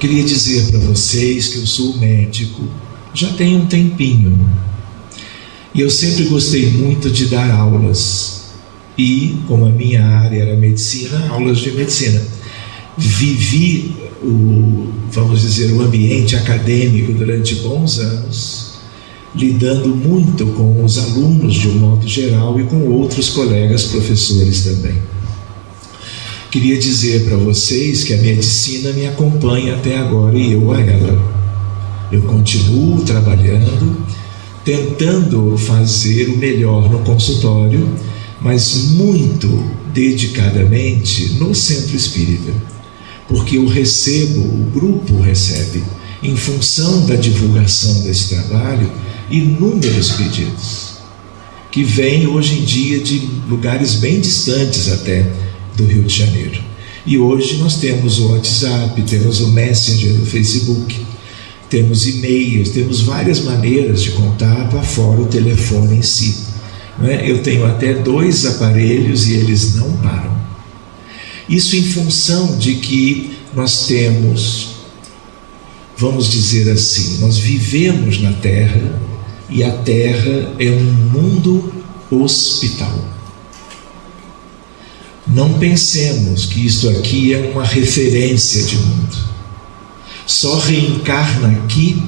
Queria dizer para vocês que eu sou médico já tem um tempinho e eu sempre gostei muito de dar aulas e, como a minha área era medicina, aulas de medicina. Vivi vamos dizer, o ambiente acadêmico durante bons anos, lidando muito com os alunos de um modo geral e com outros colegas professores também. Queria dizer para vocês que a medicina me acompanha até agora e eu a ela. Eu continuo trabalhando, tentando fazer o melhor no consultório, mas muito dedicadamente no centro espírita, porque eu recebo, o grupo recebe, em função da divulgação desse trabalho, inúmeros pedidos, que vêm hoje em dia de lugares bem distantes até do Rio de Janeiro. E hoje nós temos o WhatsApp, temos o Messenger do Facebook, temos e-mails, temos várias maneiras de contato, afora o telefone em si. Não é? Eu tenho até 2 aparelhos e eles não param. Isso em função de que nós temos, vamos dizer assim, nós vivemos na Terra e a Terra é um mundo hospital. Não pensemos que isto aqui é uma referência de mundo. Só reencarna aqui,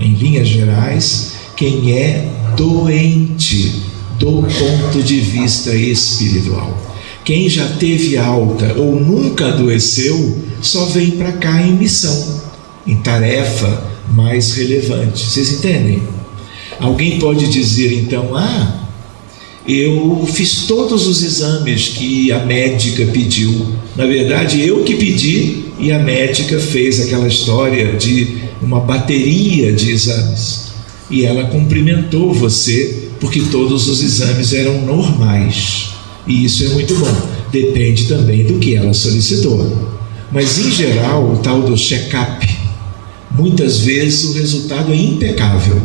em linhas gerais, quem é doente do ponto de vista espiritual. Quem já teve alta ou nunca adoeceu, só vem para cá em missão, em tarefa mais relevante. Vocês entendem? Alguém pode dizer então, eu fiz todos os exames que a médica pediu. Na verdade, eu que pedi e a médica fez aquela história de uma bateria de exames. E ela cumprimentou você porque todos os exames eram normais. E isso é muito bom. Depende também do que ela solicitou. Mas, em geral, o tal do check-up, muitas vezes o resultado é impecável.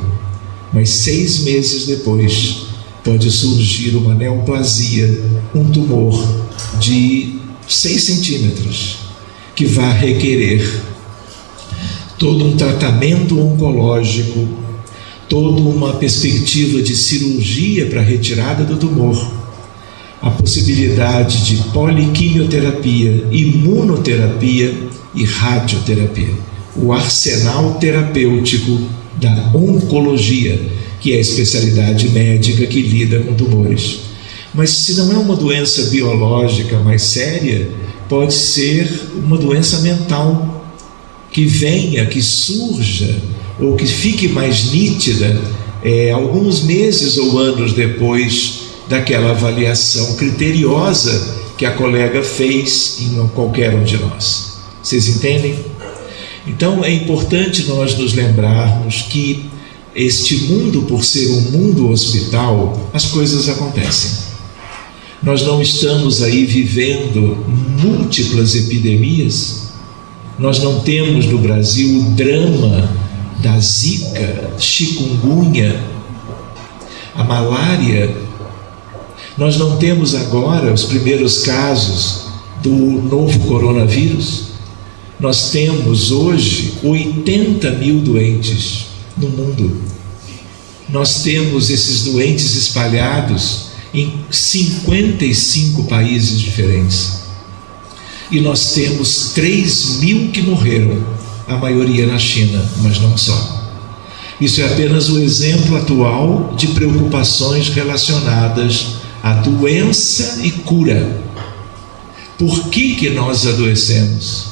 Mas 6 meses depois pode surgir uma neoplasia, um tumor de 6 centímetros, que vai requerer todo um tratamento oncológico, toda uma perspectiva de cirurgia para a retirada do tumor, a possibilidade de poliquimioterapia, imunoterapia e radioterapia, o arsenal terapêutico da oncologia, que é a especialidade médica que lida com tumores. Mas se não é uma doença biológica mais séria, pode ser uma doença mental que venha, que surja ou que fique mais nítida alguns meses ou anos depois daquela avaliação criteriosa que a colega fez em qualquer um de nós. Vocês entendem? Então é importante nós nos lembrarmos que este mundo, por ser um mundo hospital, as coisas acontecem. Nós não estamos aí vivendo múltiplas epidemias. Nós não temos no Brasil o drama da zika, chikungunya, a malária. Nós não temos agora os primeiros casos do novo coronavírus. Nós temos hoje 80 mil doentes no mundo. Nós temos esses doentes espalhados em 55 países diferentes. E nós temos 3 mil que morreram, a maioria na China, mas não só. Isso é apenas o exemplo atual de preocupações relacionadas à doença e cura. Por que nós adoecemos?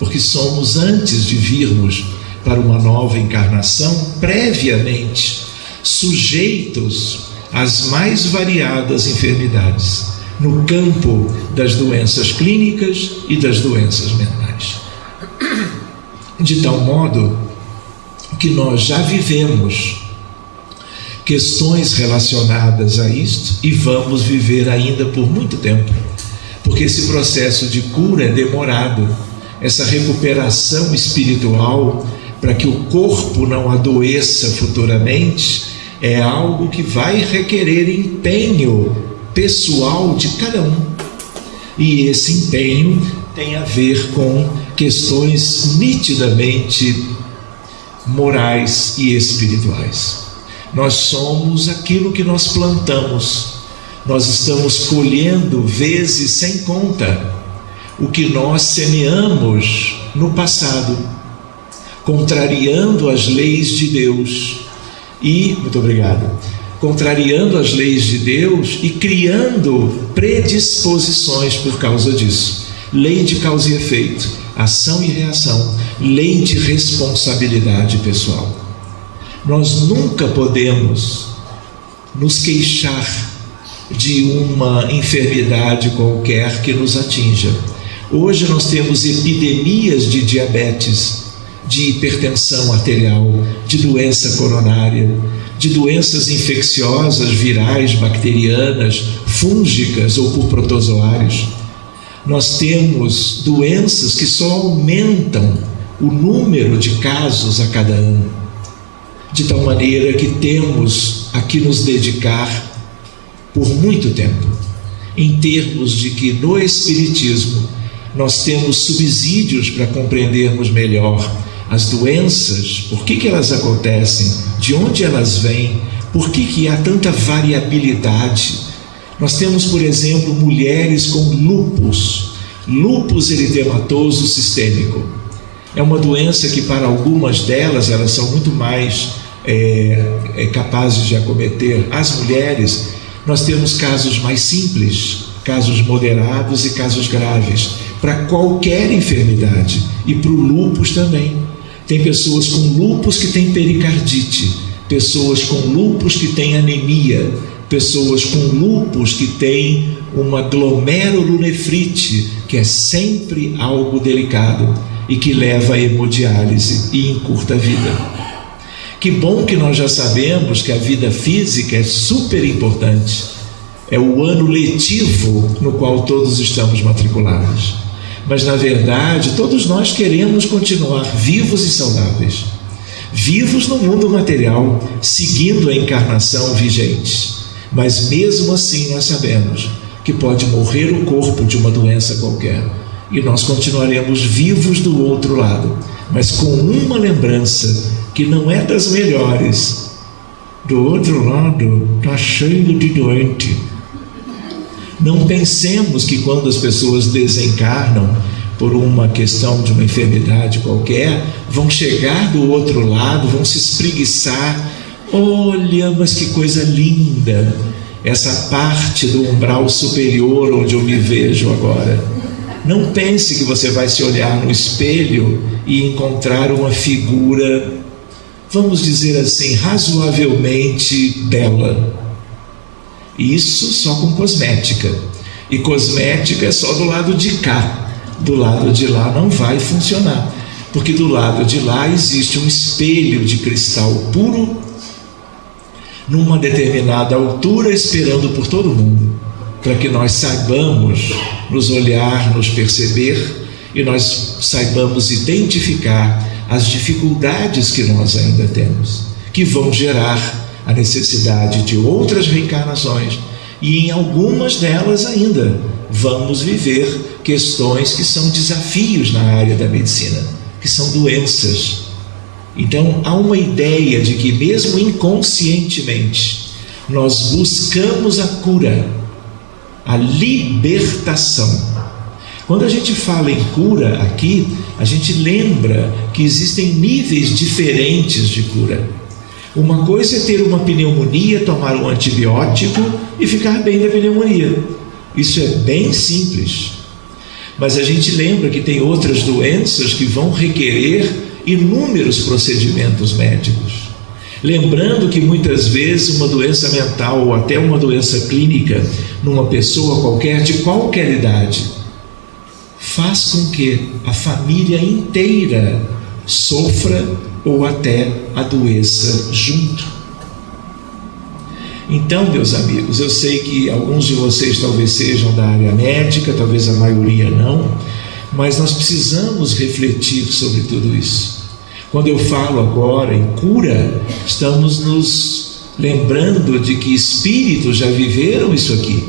Porque somos, antes de virmos para uma nova encarnação, previamente sujeitos às mais variadas enfermidades no campo das doenças clínicas e das doenças mentais. De tal modo que nós já vivemos questões relacionadas a isto e vamos viver ainda por muito tempo, porque esse processo de cura é demorado. Essa recuperação espiritual para que o corpo não adoeça futuramente é algo que vai requerer empenho pessoal de cada um. E esse empenho tem a ver com questões nitidamente morais e espirituais. Nós somos aquilo que nós plantamos. Nós estamos colhendo vezes sem conta o que nós semeamos no passado, contrariando as leis de Deus contrariando as leis de Deus e criando predisposições por causa disso. Lei de causa e efeito, ação e reação, lei de responsabilidade pessoal. Nós nunca podemos nos queixar de uma enfermidade qualquer que nos atinja. Hoje nós temos epidemias de diabetes, de hipertensão arterial, de doença coronária, de doenças infecciosas, virais, bacterianas, fúngicas ou por protozoários. Nós temos doenças que só aumentam o número de casos a cada ano, de tal maneira que temos a que nos dedicar por muito tempo, em termos de que no Espiritismo nós temos subsídios para compreendermos melhor as doenças, por que elas acontecem, de onde elas vêm, por que há tanta variabilidade. Nós temos, por exemplo, mulheres com lúpus eritematoso sistêmico. É uma doença que para algumas delas, elas são muito mais capazes de acometer as mulheres. Nós temos casos mais simples, casos moderados e casos graves, para qualquer enfermidade, e para o lúpus também. Tem pessoas com lúpus que têm pericardite, pessoas com lúpus que têm anemia, pessoas com lúpus que têm uma glomerulonefrite, que é sempre algo delicado e que leva à hemodiálise e encurta a vida. Que bom que nós já sabemos que a vida física é super importante. É o ano letivo no qual todos estamos matriculados. Mas, na verdade, todos nós queremos continuar vivos e saudáveis. Vivos no mundo material, seguindo a encarnação vigente. Mas, mesmo assim, nós sabemos que pode morrer o corpo de uma doença qualquer. E nós continuaremos vivos do outro lado, mas com uma lembrança que não é das melhores. Do outro lado está cheio de doente. Não pensemos que quando as pessoas desencarnam por uma questão de uma enfermidade qualquer, vão chegar do outro lado, vão se espreguiçar. Olha, mas que coisa linda, essa parte do umbral superior onde eu me vejo agora. Não pense que você vai se olhar no espelho e encontrar uma figura, vamos dizer assim, razoavelmente bela. Isso só com cosmética. E cosmética é só do lado de cá. Do lado de lá não vai funcionar. Porque do lado de lá existe um espelho de cristal puro, numa determinada altura, esperando por todo mundo, para que nós saibamos nos olhar, nos perceber e nós saibamos identificar as dificuldades que nós ainda temos, que vão gerar a necessidade de outras reencarnações, e em algumas delas ainda vamos viver questões que são desafios na área da medicina, que são doenças. Então há uma ideia de que mesmo inconscientemente nós buscamos a cura, a libertação. Quando a gente fala em cura aqui, a gente lembra que existem níveis diferentes de cura. Uma coisa é ter uma pneumonia, tomar um antibiótico e ficar bem da pneumonia. Isso é bem simples. Mas a gente lembra que tem outras doenças que vão requerer inúmeros procedimentos médicos. Lembrando que muitas vezes uma doença mental ou até uma doença clínica numa pessoa qualquer, de qualquer idade, faz com que a família inteira sofra ou até adoeça junto. Então, meus amigos, eu sei que alguns de vocês talvez sejam da área médica, talvez a maioria não, mas nós precisamos refletir sobre tudo isso. Quando eu falo agora em cura, estamos nos lembrando de que espíritos já viveram isso aqui,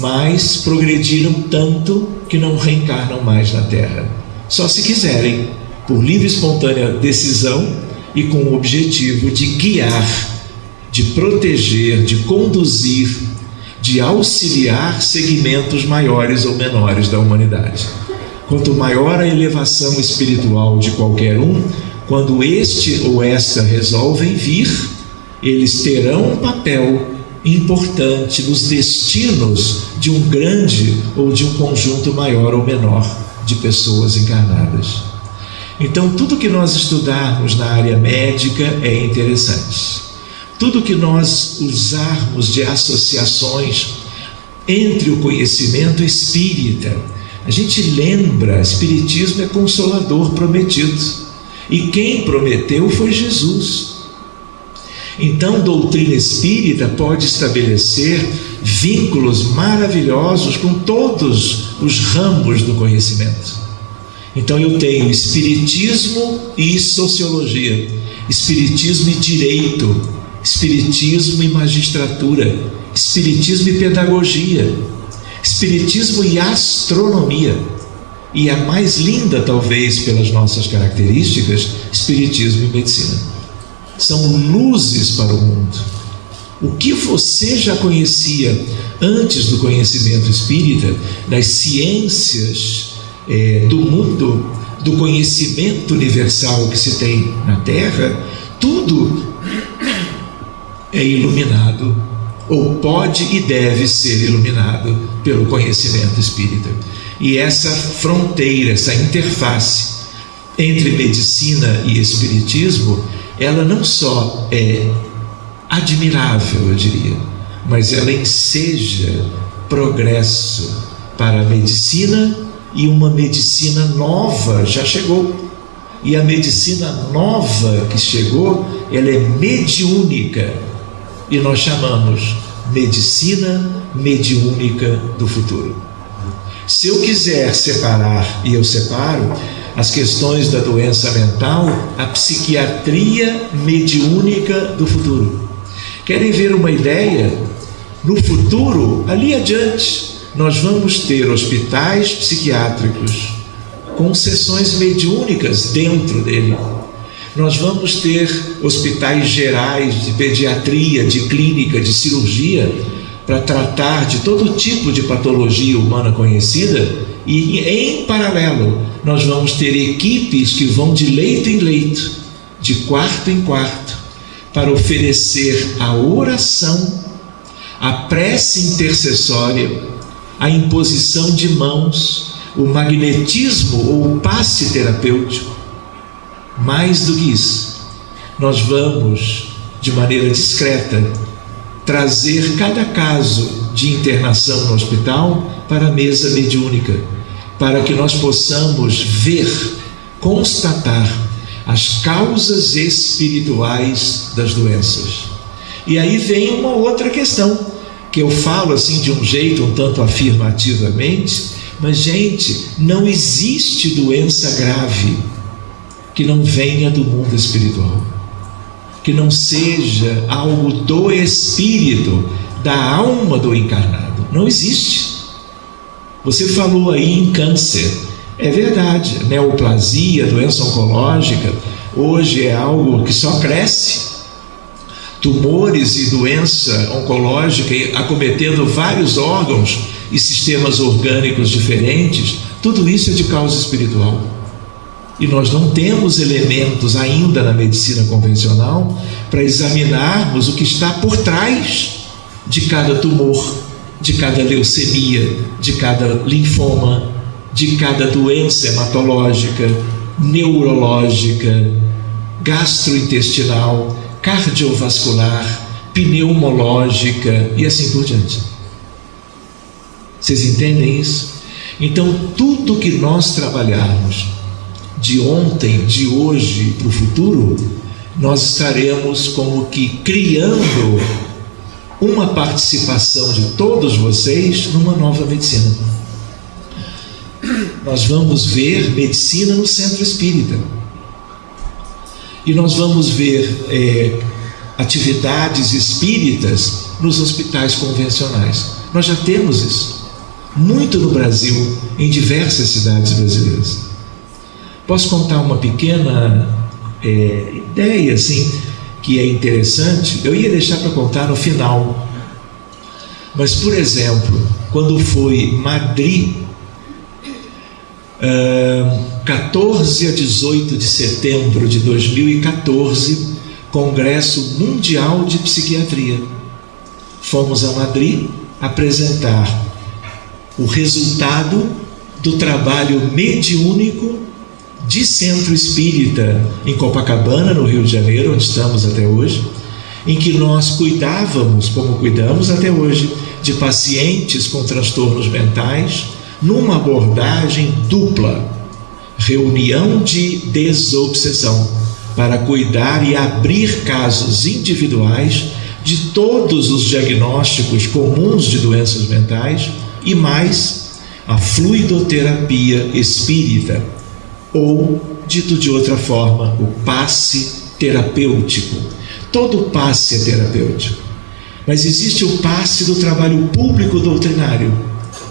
mas progrediram tanto que não reencarnam mais na Terra. só se quiserem, por livre e espontânea decisão e com o objetivo de guiar, de proteger, de conduzir, de auxiliar segmentos maiores ou menores da humanidade. Quanto maior a elevação espiritual de qualquer um, quando este ou esta resolvem vir, eles terão um papel importante nos destinos de um grande ou de um conjunto maior ou menor de pessoas encarnadas. Então, tudo que nós estudarmos na área médica é interessante. Tudo que nós usarmos de associações entre o conhecimento espírita, a gente lembra, Espiritismo é Consolador prometido. E quem prometeu foi Jesus. Então, doutrina espírita pode estabelecer vínculos maravilhosos com todos os ramos do conhecimento. Então, eu tenho Espiritismo e Sociologia, Espiritismo e Direito, Espiritismo e Magistratura, Espiritismo e Pedagogia, Espiritismo e Astronomia, e a mais linda, talvez, pelas nossas características, Espiritismo e Medicina. São luzes para o mundo. O que você já conhecia antes do conhecimento espírita, das ciências do mundo, do conhecimento universal que se tem na Terra, tudo é iluminado, ou pode e deve ser iluminado pelo conhecimento espírita. E essa fronteira, essa interface entre medicina e espiritismo, ela não só é admirável, eu diria, mas ela enseja progresso para a medicina, e uma medicina nova já chegou. E a medicina nova que chegou, ela é mediúnica, e nós chamamos medicina mediúnica do futuro. Se eu quiser separar, e eu separo, as questões da doença mental, a psiquiatria mediúnica do futuro. Querem ver uma ideia? No futuro, ali adiante, nós vamos ter hospitais psiquiátricos com sessões mediúnicas dentro dele. Nós vamos ter hospitais gerais de pediatria, de clínica, de cirurgia, para tratar de todo tipo de patologia humana conhecida, e em paralelo nós vamos ter equipes que vão de leito em leito, de quarto em quarto, para oferecer a oração, a prece intercessória, a imposição de mãos, o magnetismo ou o passe terapêutico. Mais do que isso, nós vamos, de maneira discreta, trazer cada caso de internação no hospital para a mesa mediúnica, para que nós possamos ver, constatar as causas espirituais das doenças. E aí vem uma outra questão, que eu falo assim de um jeito um tanto afirmativamente, mas gente, não existe doença grave que não venha do mundo espiritual, que não seja algo do espírito, da alma do encarnado. Não existe. Você falou aí em câncer, é verdade, neoplasia, doença oncológica, hoje é algo que só cresce. Tumores e doença oncológica acometendo vários órgãos e sistemas orgânicos diferentes, tudo isso é de causa espiritual. E nós não temos elementos ainda na medicina convencional para examinarmos o que está por trás de cada tumor, de cada leucemia, de cada linfoma, de cada doença hematológica, neurológica, gastrointestinal, cardiovascular, pneumológica e assim por diante. Vocês entendem isso? Então, tudo que nós trabalharmos de ontem, de hoje para o futuro, nós estaremos como que criando uma participação de todos vocês numa nova medicina. Nós vamos ver medicina no centro espírita. E nós vamos ver atividades espíritas nos hospitais convencionais. Nós já temos isso, muito no Brasil, em diversas cidades brasileiras. Posso contar uma pequena ideia, assim, que é interessante? Eu ia deixar para contar no final. Mas, por exemplo, quando foi Madrid, 14 a 18 de setembro de 2014, Congresso Mundial de Psiquiatria. Fomos a Madrid apresentar o resultado do trabalho mediúnico de Centro Espírita em Copacabana, no Rio de Janeiro, onde estamos até hoje, em que nós cuidávamos, como cuidamos até hoje, de pacientes com transtornos mentais, numa abordagem dupla, reunião de desobsessão, para cuidar e abrir casos individuais de todos os diagnósticos comuns de doenças mentais e mais a fluidoterapia espírita, ou, dito de outra forma, o passe terapêutico. Todo passe é terapêutico, mas existe o passe do trabalho público doutrinário,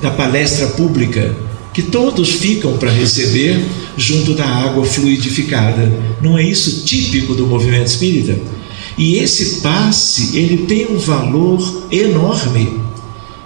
da palestra pública, que todos ficam para receber junto da água fluidificada. Não é isso típico do movimento espírita? E esse passe, ele tem um valor enorme,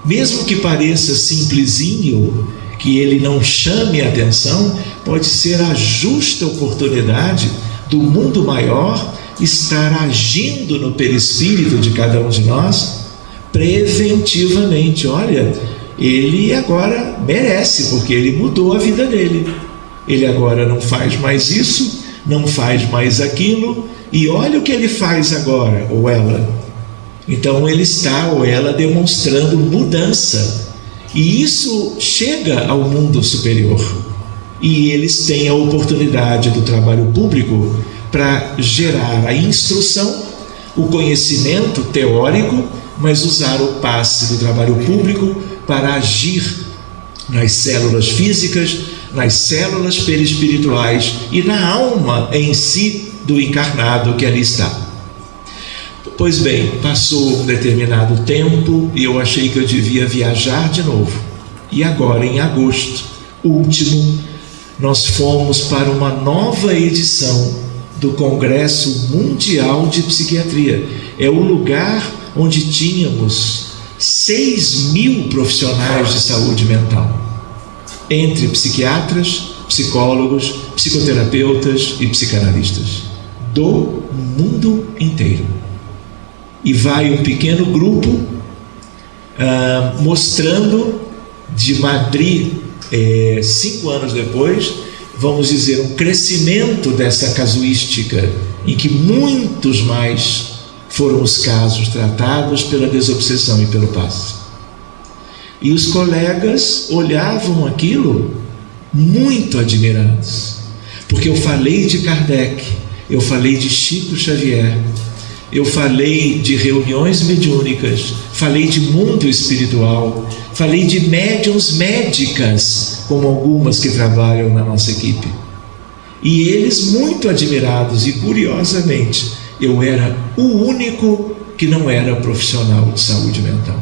mesmo que pareça simplesinho, que ele não chame a atenção, pode ser a justa oportunidade do mundo maior estar agindo no perispírito de cada um de nós preventivamente. Olha, ele agora merece, porque ele mudou a vida dele. Ele agora não faz mais isso, não faz mais aquilo, e olha o que ele faz agora, ou ela. Então ele está, ou ela, demonstrando mudança. E isso chega ao mundo superior. E eles têm a oportunidade do trabalho público para gerar a instrução, o conhecimento teórico, mas usar o passe do trabalho público para agir nas células físicas, nas células perispirituais e na alma em si do encarnado que ali está. Pois bem, passou um determinado tempo e eu achei que eu devia viajar de novo. E agora, em agosto último, nós fomos para uma nova edição do Congresso Mundial de Psiquiatria. É o lugar onde tínhamos 6.000 profissionais de saúde mental, entre psiquiatras, psicólogos, psicoterapeutas e psicanalistas do mundo inteiro. E vai um pequeno grupo mostrando de Madrid, 5 anos depois, vamos dizer, um crescimento dessa casuística, em que muitos mais foram os casos tratados pela desobsessão e pelo passe. E os colegas olhavam aquilo muito admirados, porque eu falei de Kardec, eu falei de Chico Xavier, eu falei de reuniões mediúnicas, falei de mundo espiritual, falei de médiuns médicas, como algumas que trabalham na nossa equipe. E eles muito admirados, e curiosamente, eu era o único que não era profissional de saúde mental.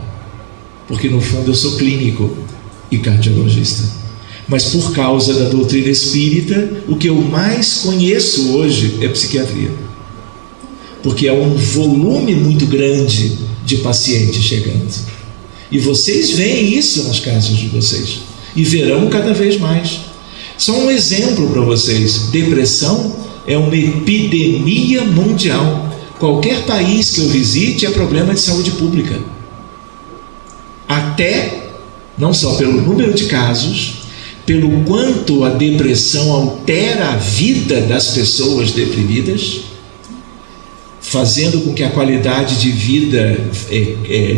Porque no fundo eu sou clínico e cardiologista. Mas por causa da doutrina espírita, o que eu mais conheço hoje é psiquiatria. Porque é um volume muito grande de pacientes chegando. E vocês veem isso nas casas de vocês. E verão cada vez mais. Só um exemplo para vocês. Depressão é uma epidemia mundial. Qualquer país que eu visite é problema de saúde pública. Até, não só pelo número de casos, pelo quanto a depressão altera a vida das pessoas deprimidas, fazendo com que a qualidade de vida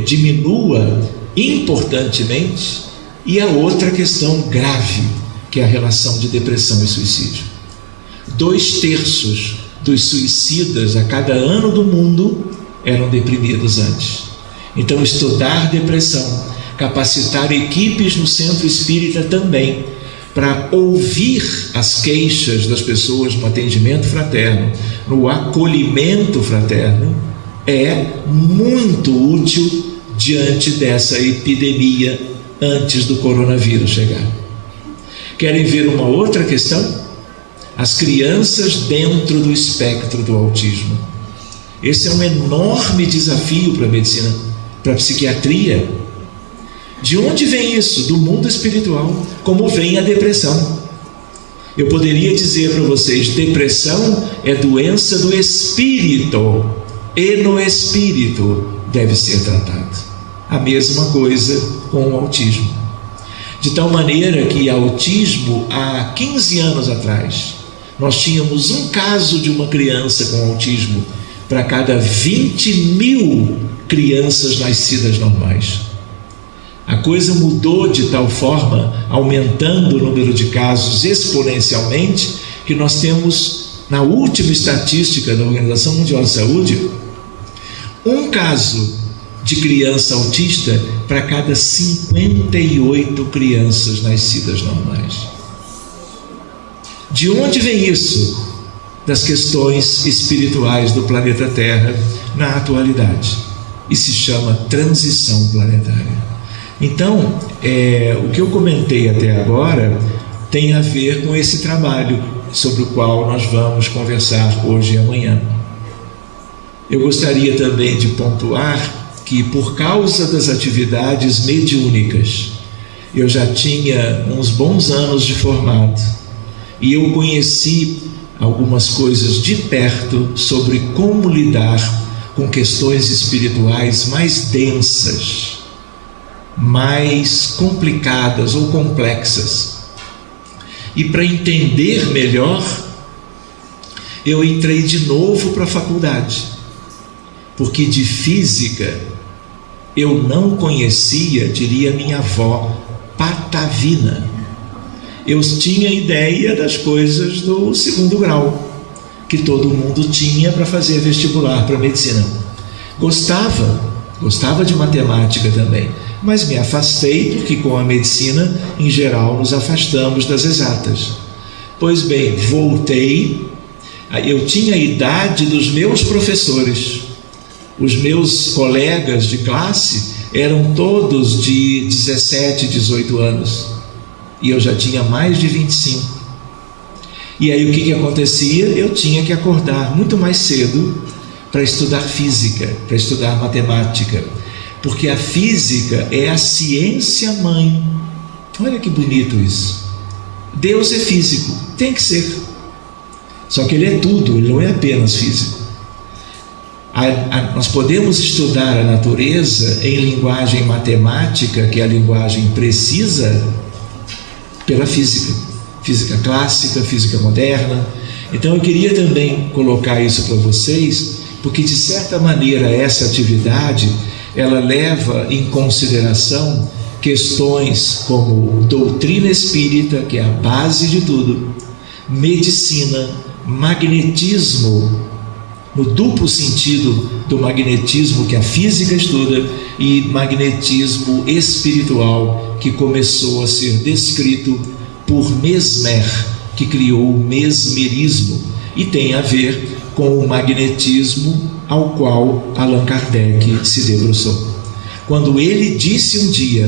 diminua importantemente, e a outra questão grave, que é a relação de depressão e suicídio. 2/3 dos suicidas a cada ano do mundo eram deprimidos antes. Então, estudar depressão, capacitar equipes no centro espírita também, para ouvir as queixas das pessoas no atendimento fraterno, no acolhimento fraterno, é muito útil diante dessa epidemia antes do coronavírus chegar. Querem ver uma outra questão? as crianças dentro do espectro do autismo. Esse é um enorme desafio para a medicina, para a psiquiatria. De onde vem isso? Do mundo espiritual. Como vem a depressão? Eu poderia dizer para vocês, depressão é doença do espírito, e no espírito deve ser tratado. A mesma coisa com o autismo. De tal maneira que autismo, há 15 anos atrás, nós tínhamos um caso de uma criança com autismo para cada 20.000 crianças nascidas normais. A coisa mudou de tal forma, aumentando o número de casos exponencialmente, que nós temos, na última estatística da Organização Mundial de Saúde, um caso de criança autista para cada 58 crianças nascidas normais. De onde vem isso? Das questões espirituais do planeta Terra na atualidade. E se chama transição planetária. Então, o que eu comentei até agora tem a ver com esse trabalho sobre o qual nós vamos conversar hoje e amanhã. Eu gostaria também de pontuar que, por causa das atividades mediúnicas, eu já tinha uns bons anos de formado e eu conheci algumas coisas de perto sobre como lidar com questões espirituais mais densas, mais complicadas ou complexas. E para entender melhor, eu entrei de novo para a faculdade, porque de física eu não conhecia, diria minha avó, patavina. Eu tinha ideia das coisas do segundo grau, que todo mundo tinha para fazer vestibular para medicina. Gostava de matemática também, mas me afastei porque com a medicina, em geral, nos afastamos das exatas. Pois bem, voltei, eu tinha a idade dos meus professores. Os meus colegas de classe eram todos de 17, 18 anos. E eu já tinha mais de 25. E aí o que acontecia? Eu tinha que acordar muito mais cedo para estudar física, para estudar matemática. Porque a física é a ciência mãe. Olha que bonito isso. Deus é físico, tem que ser. Só que ele é tudo, ele não é apenas físico. Nós podemos estudar a natureza em linguagem matemática, que é a linguagem precisa, pela física. Física clássica, física moderna. Então eu queria também colocar isso para vocês, porque de certa maneira essa atividade, ela leva em consideração questões como doutrina espírita, que é a base de tudo, medicina, magnetismo, no duplo sentido do magnetismo que a física estuda, e magnetismo espiritual, que começou a ser descrito por Mesmer, que criou o mesmerismo, e tem a ver com o magnetismo ao qual Allan Kardec se debruçou. Quando ele disse um dia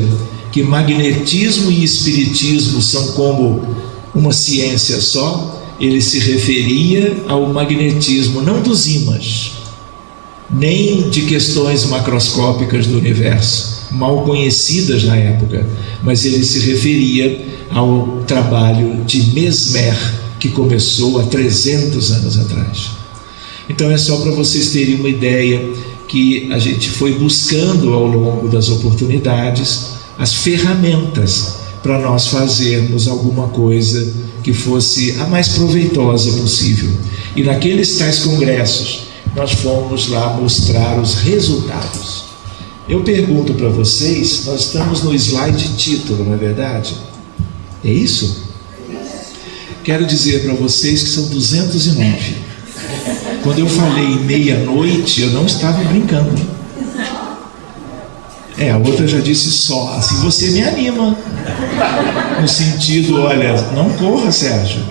que magnetismo e espiritismo são como uma ciência só, ele se referia ao magnetismo não dos ímãs, nem de questões macroscópicas do universo, mal conhecidas na época, mas ele se referia ao trabalho de Mesmer, que começou há 300 anos atrás. Então é só para vocês terem uma ideia que a gente foi buscando ao longo das oportunidades as ferramentas para nós fazermos alguma coisa que fosse a mais proveitosa possível. E naqueles tais congressos, nós fomos lá mostrar os resultados. Eu pergunto para vocês, nós estamos no slide título, não é verdade? É isso? Quero dizer para vocês que são 209. Quando eu falei meia-noite, eu não estava brincando. A outra já disse só, assim você me anima. No sentido, olha, não corra, Sérgio.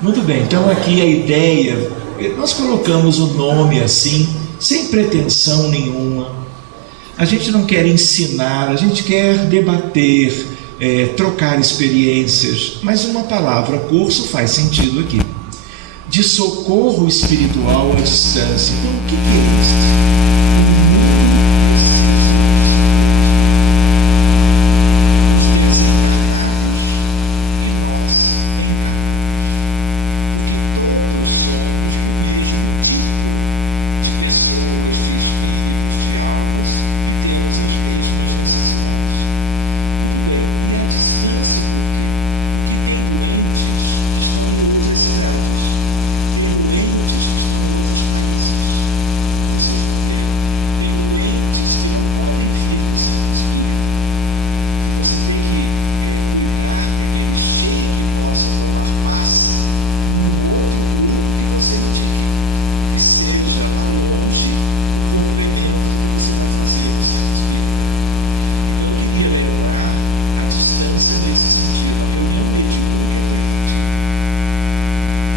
Muito bem, então aqui a ideia, nós colocamos o nome assim, sem pretensão nenhuma. A gente não quer ensinar, a gente quer debater, trocar experiências, mas uma palavra curso faz sentido aqui, de socorro espiritual à distância. Então, o que é isso?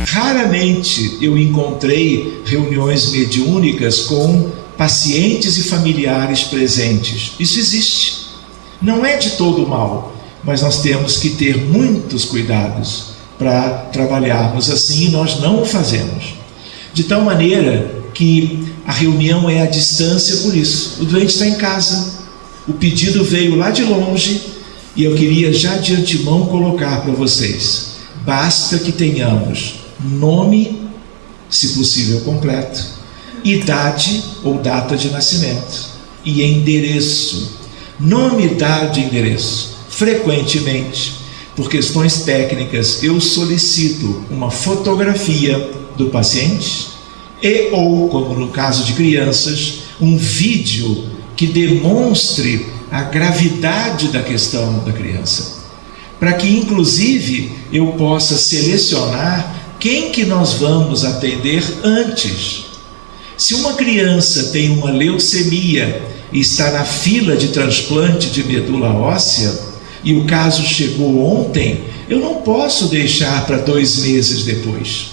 Raramente eu encontrei reuniões mediúnicas com pacientes e familiares presentes. Isso existe. Não é de todo mal, mas nós temos que ter muitos cuidados para trabalharmos assim, e nós não o fazemos. De tal maneira que a reunião é à distância por isso. O doente está em casa, o pedido veio lá de longe, e eu queria já de antemão colocar para vocês: basta que tenhamos nome, se possível completo, idade ou data de nascimento e endereço. Nome, idade e endereço. Frequentemente, por questões técnicas, eu solicito uma fotografia do paciente e ou, como no caso de crianças, um vídeo que demonstre a gravidade da questão da criança, para que inclusive eu possa selecionar quem que nós vamos atender antes. Se uma criança tem uma leucemia e está na fila de transplante de medula óssea, e o caso chegou ontem, eu não posso deixar para 2 meses depois.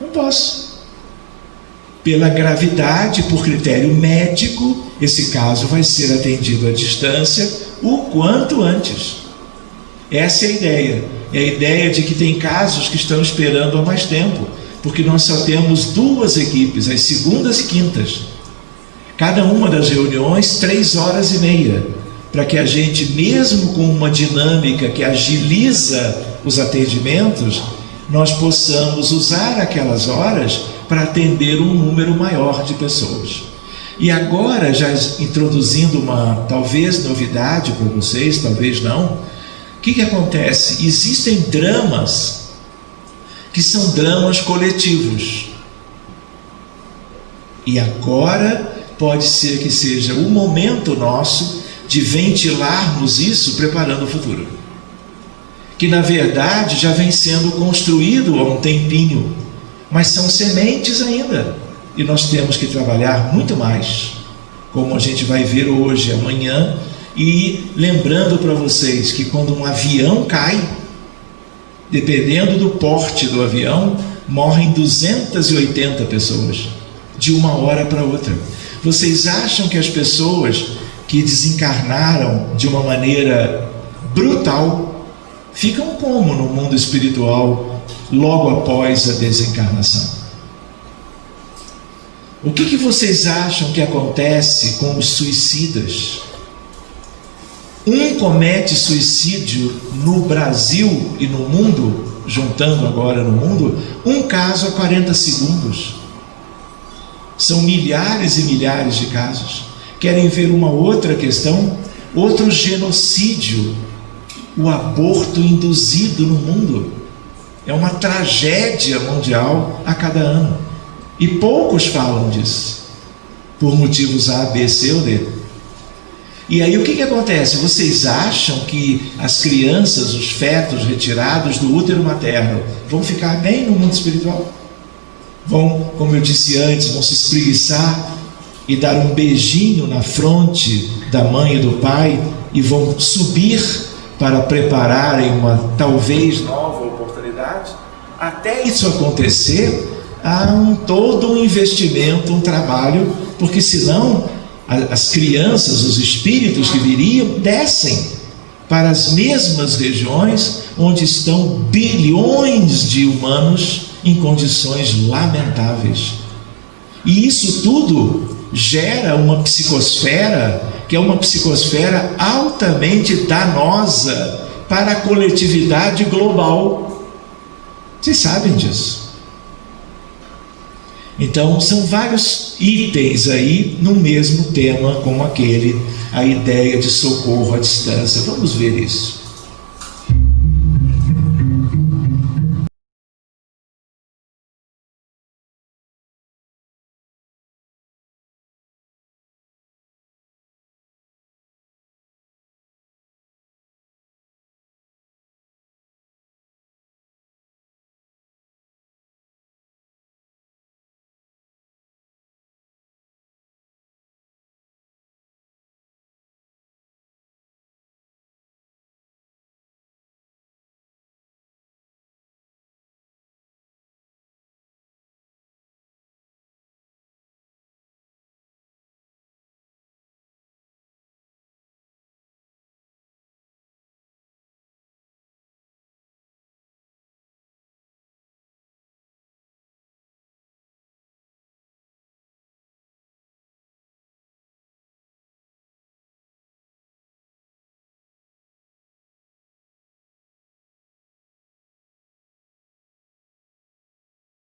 Não posso. Pela gravidade, por critério médico, esse caso vai ser atendido à distância o quanto antes. Essa é a ideia. É a ideia de que tem casos que estão esperando há mais tempo, porque nós só temos 2 equipes, as segundas e quintas. Cada uma das reuniões 3h30, para que a gente, mesmo com uma dinâmica que agiliza os atendimentos, nós possamos usar aquelas horas para atender um número maior de pessoas. E agora, já introduzindo uma talvez novidade para vocês, talvez não, o que acontece? Existem dramas que são dramas coletivos. E agora pode ser que seja o momento nosso de ventilarmos isso, preparando o futuro. Que na verdade já vem sendo construído há um tempinho, mas são sementes ainda. E nós temos que trabalhar muito mais, como a gente vai ver hoje, amanhã. E lembrando para vocês que quando um avião cai, dependendo do porte do avião, morrem 280 pessoas, de uma hora para outra. Vocês acham que as pessoas que desencarnaram de uma maneira brutal ficam como no mundo espiritual logo após a desencarnação? O que vocês acham que acontece com os suicidas? Um comete suicídio no Brasil e no mundo, juntando agora no mundo, um caso a 40 segundos. São milhares e milhares de casos. Querem ver uma outra questão? Outro genocídio, o aborto induzido no mundo. É uma tragédia mundial a cada ano. E poucos falam disso, por motivos A, B, C ou D. E aí o que acontece? Vocês acham que as crianças, os fetos retirados do útero materno, vão ficar bem no mundo espiritual? Vão, como eu disse antes, vão se espreguiçar e dar um beijinho na fronte da mãe e do pai e vão subir para prepararem uma talvez nova oportunidade? Até isso acontecer, há todo um investimento, um trabalho, porque senão as crianças, os espíritos que viriam, descem para as mesmas regiões onde estão bilhões de humanos em condições lamentáveis. E isso tudo gera uma psicosfera, que é uma psicosfera altamente danosa para a coletividade global. Vocês sabem disso. Então, são vários itens aí no mesmo tema, como aquele, a ideia de socorro à distância. Vamos ver isso.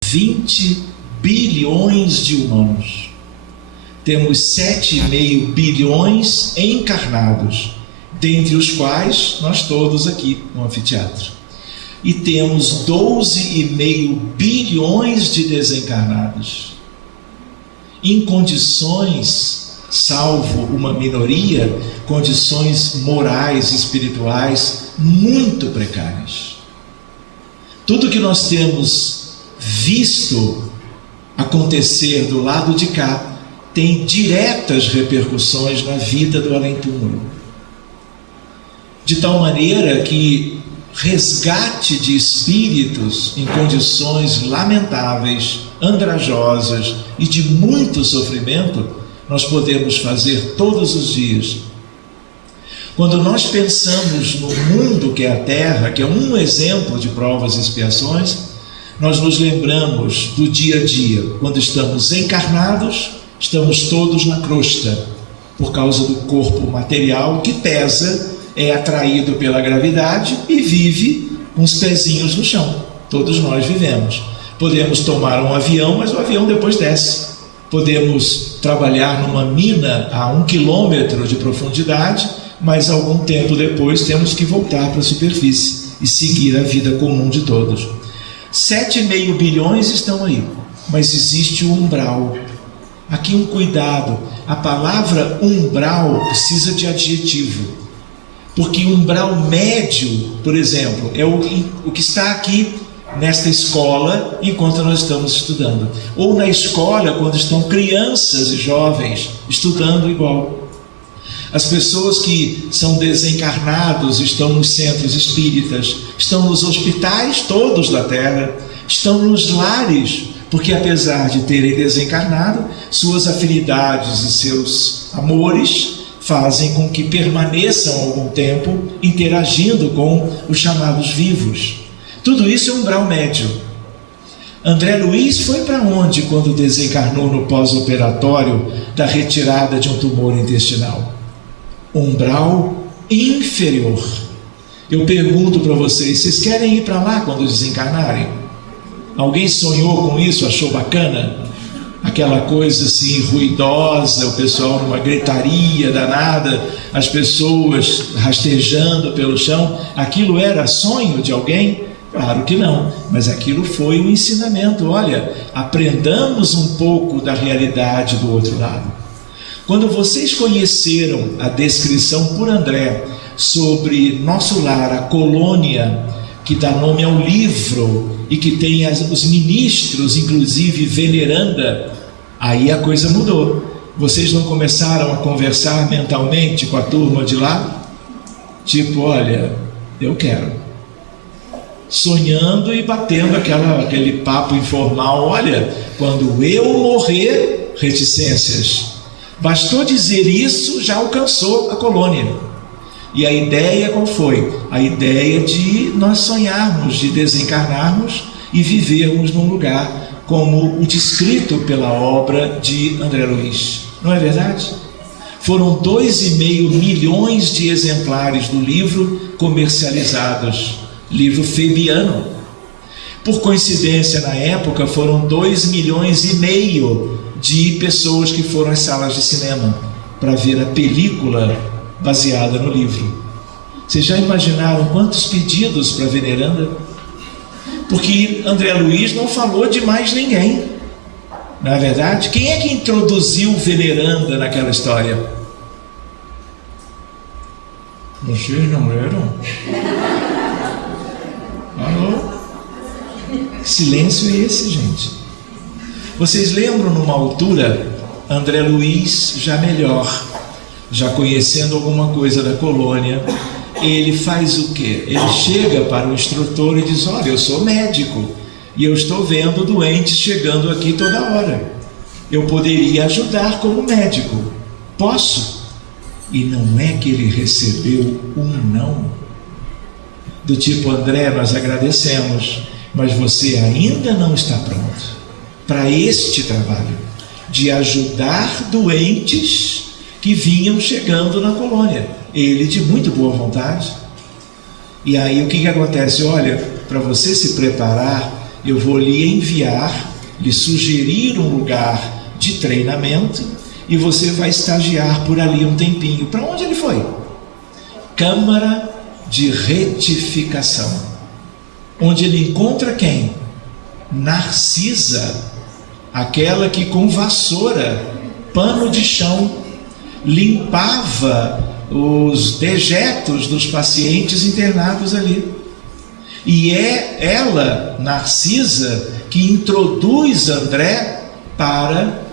$20 bilhões de humanos. Temos 7,5 bilhões encarnados, dentre os quais nós todos aqui no anfiteatro. E temos 12,5 bilhões de desencarnados, em condições, salvo uma minoria, condições morais e espirituais muito precárias. Tudo que nós temos visto acontecer do lado de cá tem diretas repercussões na vida do além-túmulo, de tal maneira que resgate de espíritos em condições lamentáveis, andrajosas e de muito sofrimento nós podemos fazer todos os dias. Quando nós pensamos no mundo que é a Terra, que é um exemplo de provas e expiações, nós nos lembramos do dia a dia. Quando estamos encarnados, estamos todos na crosta, por causa do corpo material que pesa, é atraído pela gravidade e vive com os pezinhos no chão. Todos nós vivemos. Podemos tomar um avião, mas o avião depois desce. Podemos trabalhar numa mina a 1 quilômetro de profundidade, mas algum tempo depois temos que voltar para a superfície e seguir a vida comum de todos. 7,5 bilhões estão aí, mas existe o umbral. Aqui um cuidado, a palavra umbral precisa de adjetivo, porque umbral médio, por exemplo, é o que está aqui nesta escola enquanto nós estamos estudando, ou na escola quando estão crianças e jovens estudando igual. As pessoas que são desencarnados estão nos centros espíritas, estão nos hospitais todos da Terra, estão nos lares, porque apesar de terem desencarnado, suas afinidades e seus amores fazem com que permaneçam algum tempo interagindo com os chamados vivos. Tudo isso é um umbral médio. André Luiz foi para onde quando desencarnou no pós-operatório da retirada de um tumor intestinal? Umbral inferior. Eu pergunto para vocês, vocês querem ir para lá quando desencarnarem? Alguém sonhou com isso, achou bacana? Aquela coisa assim ruidosa, o pessoal numa gritaria danada, as pessoas rastejando pelo chão. Aquilo era sonho de alguém? Claro que não, mas aquilo foi um ensinamento. Olha, aprendamos um pouco da realidade do outro lado. Quando vocês conheceram a descrição por André sobre nosso lar, a colônia, que dá nome ao livro e que tem os ministros, inclusive veneranda, aí a coisa mudou. Vocês não começaram a conversar mentalmente com a turma de lá? Tipo, olha, eu quero. Sonhando e batendo aquele papo informal. Olha, quando eu morrer, reticências. Bastou dizer isso, já alcançou a colônia. E a ideia qual foi? A ideia de nós sonharmos, de desencarnarmos e vivermos num lugar como o descrito pela obra de André Luiz. Não é verdade? Foram 2,5 milhões de exemplares do livro comercializados, livro febiano. Por coincidência, na época, foram 2,5 milhões de pessoas que foram às salas de cinema para ver a película baseada no livro. Vocês já imaginaram quantos pedidos para Veneranda? Porque André Luiz não falou de mais ninguém. Não é verdade? Quem é que introduziu Veneranda naquela história? Vocês não leram? Alô? Que silêncio é esse, gente? Vocês lembram numa altura, André Luiz já melhor, já conhecendo alguma coisa da colônia, ele faz o quê? Ele chega para o instrutor e diz: olha, eu sou médico e eu estou vendo doentes chegando aqui toda hora. Eu poderia ajudar como médico. Posso? E não é que ele recebeu um não. Do tipo: André, nós agradecemos, mas você ainda não está pronto para este trabalho de ajudar doentes que vinham chegando na colônia. Ele de muito boa vontade. E aí o que acontece? Olha, para você se preparar, eu vou lhe enviar, lhe sugerir um lugar de treinamento e você vai estagiar por ali um tempinho. Para onde ele foi? Câmara de Retificação, onde ele encontra quem? Narcisa, aquela que com vassoura, pano de chão, limpava os dejetos dos pacientes internados ali. E é ela, Narcisa, que introduz André para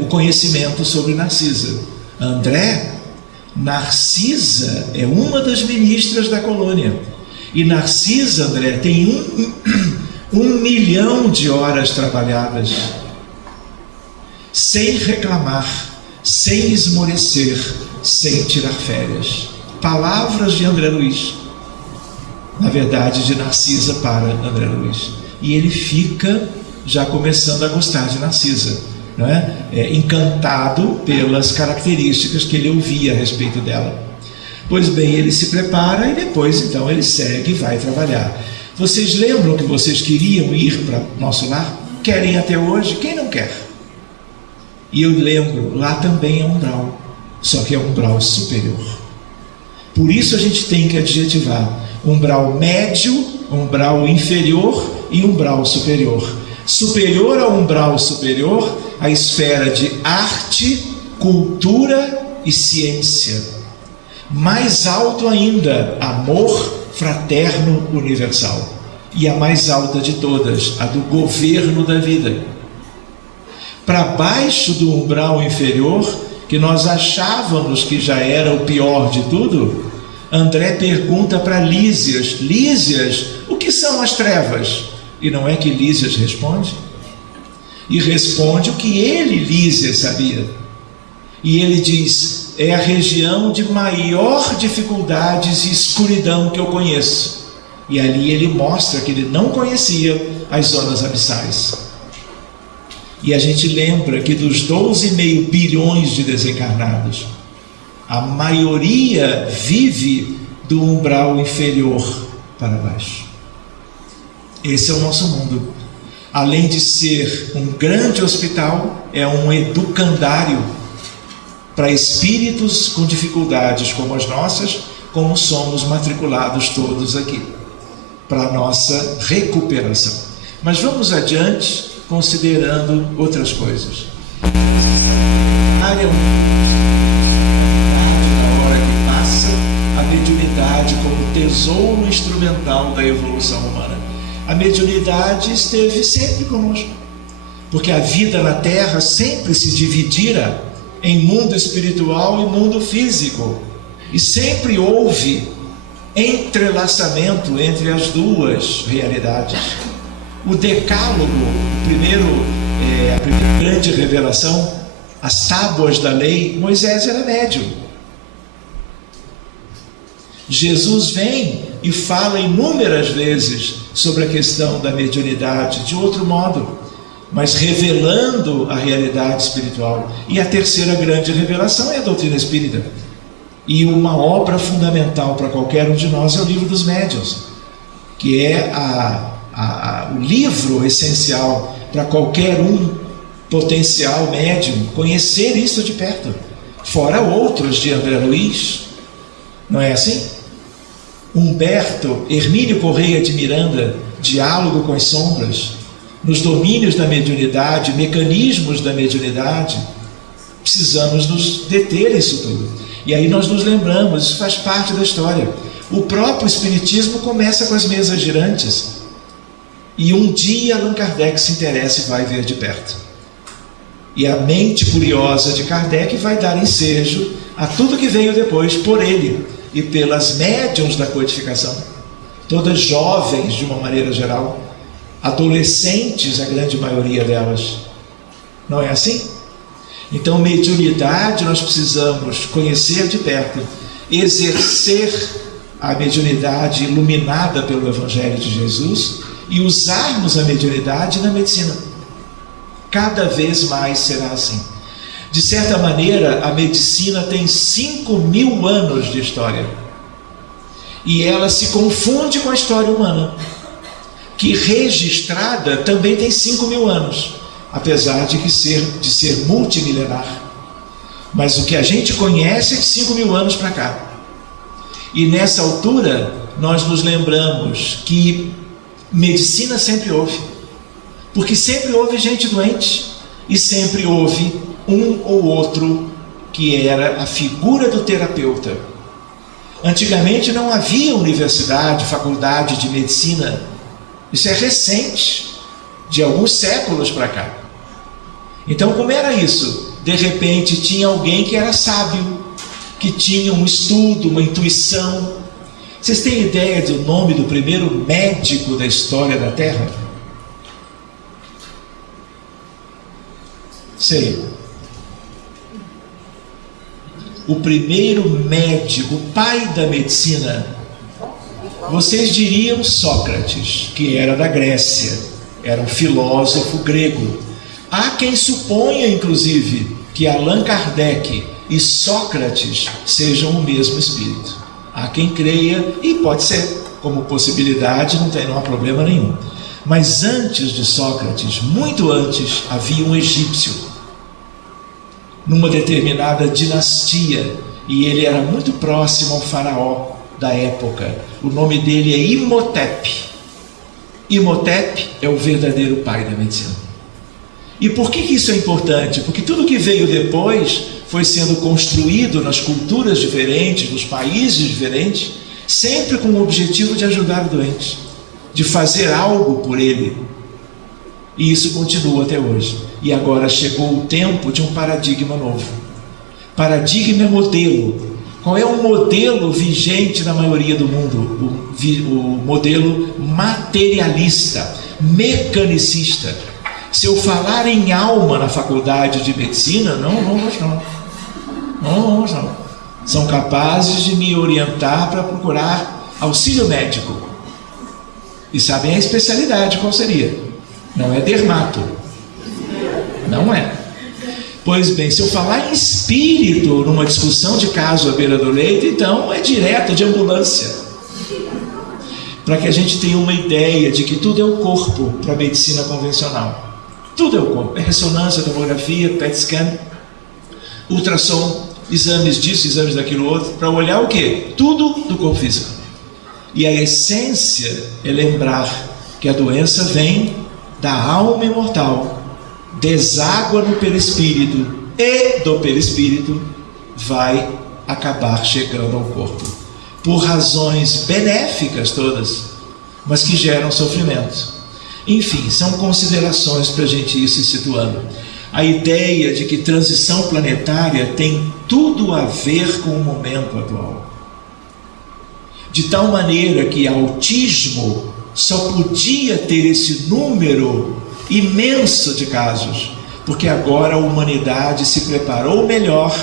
o conhecimento sobre Narcisa. Narcisa é uma das ministras da colônia. E Narcisa, André, tem 1 milhão de horas trabalhadas, sem reclamar, sem esmorecer, sem tirar férias. Palavras de André Luiz, na verdade de Narcisa para André Luiz. E ele fica já começando a gostar de Narcisa, não é? Encantado pelas características que ele ouvia a respeito dela. Pois bem, ele se prepara e depois então ele segue e vai trabalhar. Vocês lembram que vocês queriam ir para nosso lar? Querem até hoje? Quem não quer? E eu lembro, lá também é um umbral, só que é um umbral superior. Por isso a gente tem que adjetivar umbral médio, umbral inferior e umbral superior. Superior ao umbral superior, a esfera de arte, cultura e ciência. Mais alto ainda, amor fraterno universal. E a mais alta de todas, a do governo da vida. Para baixo do umbral inferior, que nós achávamos que já era o pior de tudo, André pergunta para Lísias: Lísias, o que são as trevas? E não é que Lísias responde? E responde o que ele, Lísias, sabia. E ele diz: é a região de maior dificuldades e escuridão que eu conheço. E ali ele mostra que ele não conhecia as zonas abissais. E a gente lembra que dos 12,5 bilhões de desencarnados, a maioria vive do umbral inferior para baixo. Esse é o nosso mundo. Além de ser um grande hospital, é um educandário para espíritos com dificuldades como as nossas, como somos matriculados todos aqui, para a nossa recuperação. Mas vamos adiante, considerando outras coisas. Na hora que passa, a mediunidade como tesouro instrumental da evolução humana. A mediunidade esteve sempre conosco, porque a vida na Terra sempre se dividira em mundo espiritual e mundo físico, e sempre houve entrelaçamento entre as duas realidades. O decálogo, a primeira grande revelação, as tábuas da lei, Moisés era médium. Jesus vem e fala inúmeras vezes sobre a questão da mediunidade de outro modo, mas revelando a realidade espiritual. E a terceira grande revelação é a doutrina espírita. E uma obra fundamental para qualquer um de nós é o Livro dos Médiuns, que é o livro essencial para qualquer um potencial médium conhecer isso de perto, fora outros de André Luiz, não é assim? Humberto Hermínio Correia de Miranda, Diálogo com as Sombras, nos domínios da mediunidade, mecanismos da mediunidade. Precisamos nos deter isso tudo, e aí nós nos lembramos, isso faz parte da história. O próprio Espiritismo começa com as mesas girantes, e um dia Allan Kardec se interessa e vai ver de perto, e a mente curiosa de Kardec vai dar ensejo a tudo que veio depois por ele e pelas médiuns da codificação, todas jovens de uma maneira geral, adolescentes, a grande maioria delas. Não é assim? Então, mediunidade nós precisamos conhecer de perto, exercer a mediunidade iluminada pelo Evangelho de Jesus e usarmos a mediunidade na medicina. Cada vez mais será assim. De certa maneira, a medicina tem 5.000 anos de história, e ela se confunde com a história humana, que registrada também tem 5.000 anos, apesar de ser multimilenar. Mas o que a gente conhece é de 5.000 anos para cá. E nessa altura nós nos lembramos que medicina sempre houve, porque sempre houve gente doente, e sempre houve um ou outro que era a figura do terapeuta. Antigamente não havia universidade, faculdade de medicina. Isso é recente, de alguns séculos para cá. Então, como era isso? De repente tinha alguém que era sábio, que tinha um estudo, uma intuição. Vocês têm ideia do nome do primeiro médico da história da Terra? Sei. O primeiro médico, o pai da medicina, vocês diriam Sócrates, que era da Grécia, era um filósofo grego. Há quem suponha, inclusive, que Allan Kardec e Sócrates sejam o mesmo espírito. Há quem creia, e pode ser como possibilidade, não há problema nenhum. Mas antes de Sócrates, muito antes, havia um egípcio, numa determinada dinastia, e ele era muito próximo ao faraó da época. O nome dele é Imhotep. Imhotep é o verdadeiro pai da medicina. E por que isso é importante? Porque tudo que veio depois foi sendo construído nas culturas diferentes, nos países diferentes, sempre com o objetivo de ajudar o doente, de fazer algo por ele. E isso continua até hoje. E agora chegou o tempo de um paradigma novo. Paradigma é modelo. Qual é o modelo vigente na maioria do mundo? O modelo materialista, mecanicista. Se eu falar em alma na faculdade de medicina, não. São capazes de me orientar para procurar auxílio médico. E sabem a especialidade qual seria? Não é dermato. Não é. Pois bem, se eu falar em espírito numa discussão de caso à beira do leito, então é direto de ambulância. Para que a gente tenha uma ideia de que tudo é o corpo para a medicina convencional. Tudo é o corpo. É ressonância, tomografia, PET scan, ultrassom, exames disso, exames daquilo outro, para olhar o quê? Tudo do corpo físico. E a essência é lembrar que a doença vem da alma imortal, deságua no perispírito, e do perispírito vai acabar chegando ao corpo, por razões benéficas todas, mas que geram sofrimento. Enfim, são considerações para a gente ir se situando. A ideia de que transição planetária tem tudo a ver com o momento atual, de tal maneira que autismo só podia ter esse número imenso de casos, porque agora a humanidade se preparou melhor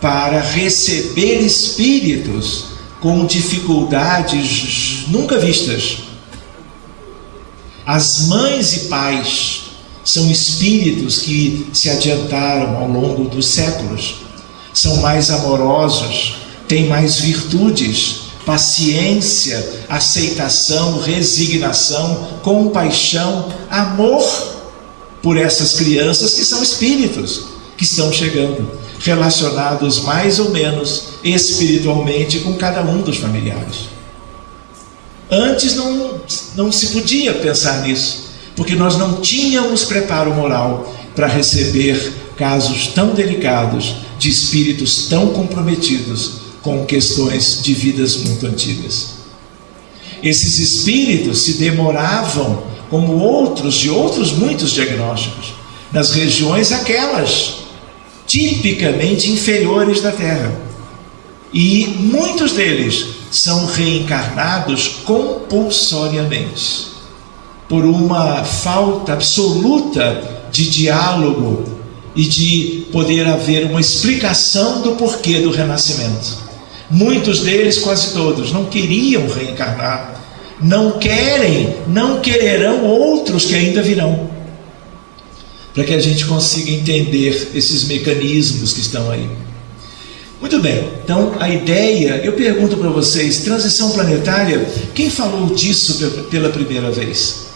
para receber espíritos com dificuldades nunca vistas. As mães e pais são espíritos que se adiantaram ao longo dos séculos, são mais amorosos, têm mais virtudes, paciência, aceitação, resignação, compaixão, amor por essas crianças que são espíritos, que estão chegando, relacionados mais ou menos espiritualmente com cada um dos familiares. Antes não se podia pensar nisso, porque nós não tínhamos preparo moral para receber casos tão delicados de espíritos tão comprometidos com questões de vidas muito antigas. Esses espíritos se demoravam, como outros de outros muitos diagnósticos, nas regiões aquelas tipicamente inferiores da Terra. E muitos deles são reencarnados compulsoriamente, por uma falta absoluta de diálogo e de poder haver uma explicação do porquê do renascimento. Muitos deles, quase todos, não queriam reencarnar, não querem, não quererão outros que ainda virão, para que a gente consiga entender esses mecanismos que estão aí. Muito bem, então a ideia, eu pergunto para vocês, transição planetária, quem falou disso pela primeira vez?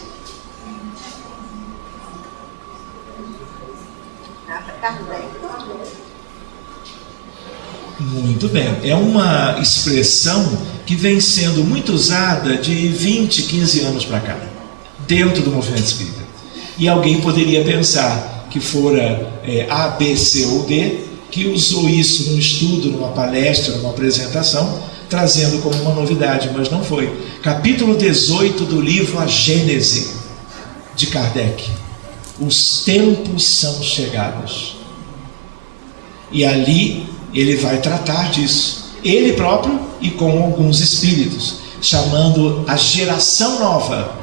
Muito bem, é uma expressão que vem sendo muito usada de 20, 15 anos para cá, dentro do movimento espírita. E alguém poderia pensar que fora A, B, C ou D, que usou isso num estudo, numa palestra, numa apresentação, trazendo como uma novidade, mas não foi. Capítulo 18 do livro A Gênese, de Kardec. Os tempos são chegados. E ali ele vai tratar disso, ele próprio e com alguns espíritos, chamando a geração nova,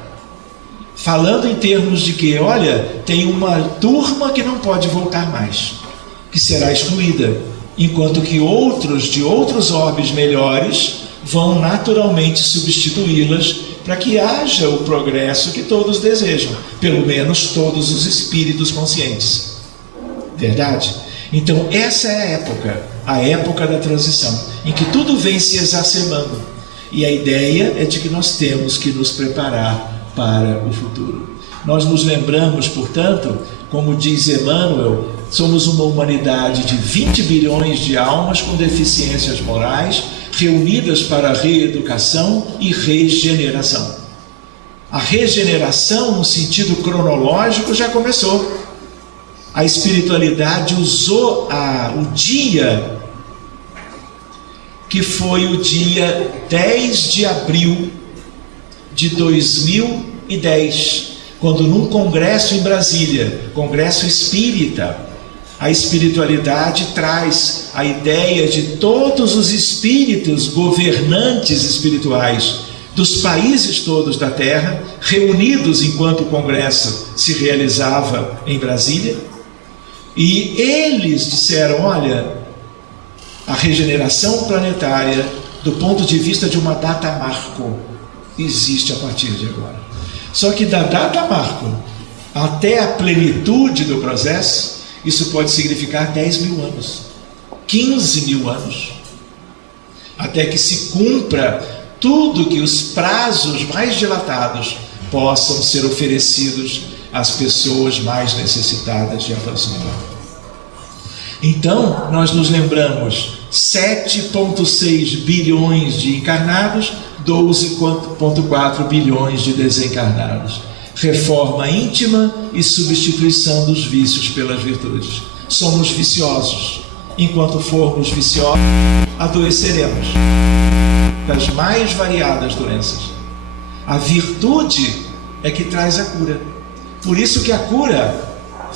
falando em termos de que, olha, tem uma turma que não pode voltar mais, que será excluída, enquanto que outros de outros orbes melhores vão naturalmente substituí-las para que haja o progresso que todos desejam, pelo menos todos os espíritos conscientes. Verdade? Então essa é a época da transição, em que tudo vem se exacerbando, e a ideia é de que nós temos que nos preparar para o futuro. Nós nos lembramos, portanto, como diz Emmanuel, somos uma humanidade de 20 bilhões de almas com deficiências morais, reunidas para a reeducação e regeneração. A regeneração, no sentido cronológico, já começou. A espiritualidade usou o dia, que foi o dia 10 de abril de 2010, quando num congresso em Brasília, congresso espírita, a espiritualidade traz a ideia de todos os espíritos governantes espirituais dos países todos da Terra, reunidos enquanto o congresso se realizava em Brasília, e eles disseram, olha, a regeneração planetária, do ponto de vista de uma data marco, existe a partir de agora. Só que da data marco até a plenitude do processo, isso pode significar 10 mil anos, 15 mil anos, até que se cumpra tudo que os prazos mais dilatados possam ser oferecidos às pessoas mais necessitadas de avanço moral. Então, nós nos lembramos, 7,6 bilhões de encarnados, 12,4 bilhões de desencarnados. Reforma íntima e substituição dos vícios pelas virtudes. Somos viciosos. Enquanto formos viciosos, adoeceremos das mais variadas doenças. A virtude é que traz a cura. Por isso que a cura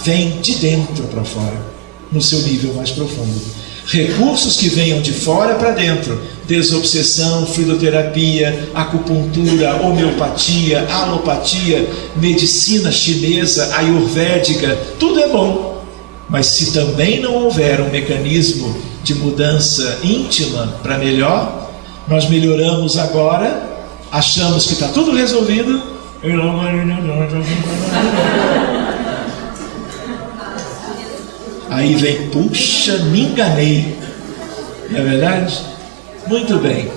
vem de dentro para fora, no seu nível mais profundo. Recursos que venham de fora para dentro, desobsessão, fluidoterapia, acupuntura, homeopatia, alopatia, medicina chinesa, ayurvédica, tudo é bom. Mas se também não houver um mecanismo de mudança íntima para melhor, Nós melhoramos agora, achamos que está tudo resolvido. Aí vem, puxa, me enganei. Não é verdade? Muito bem.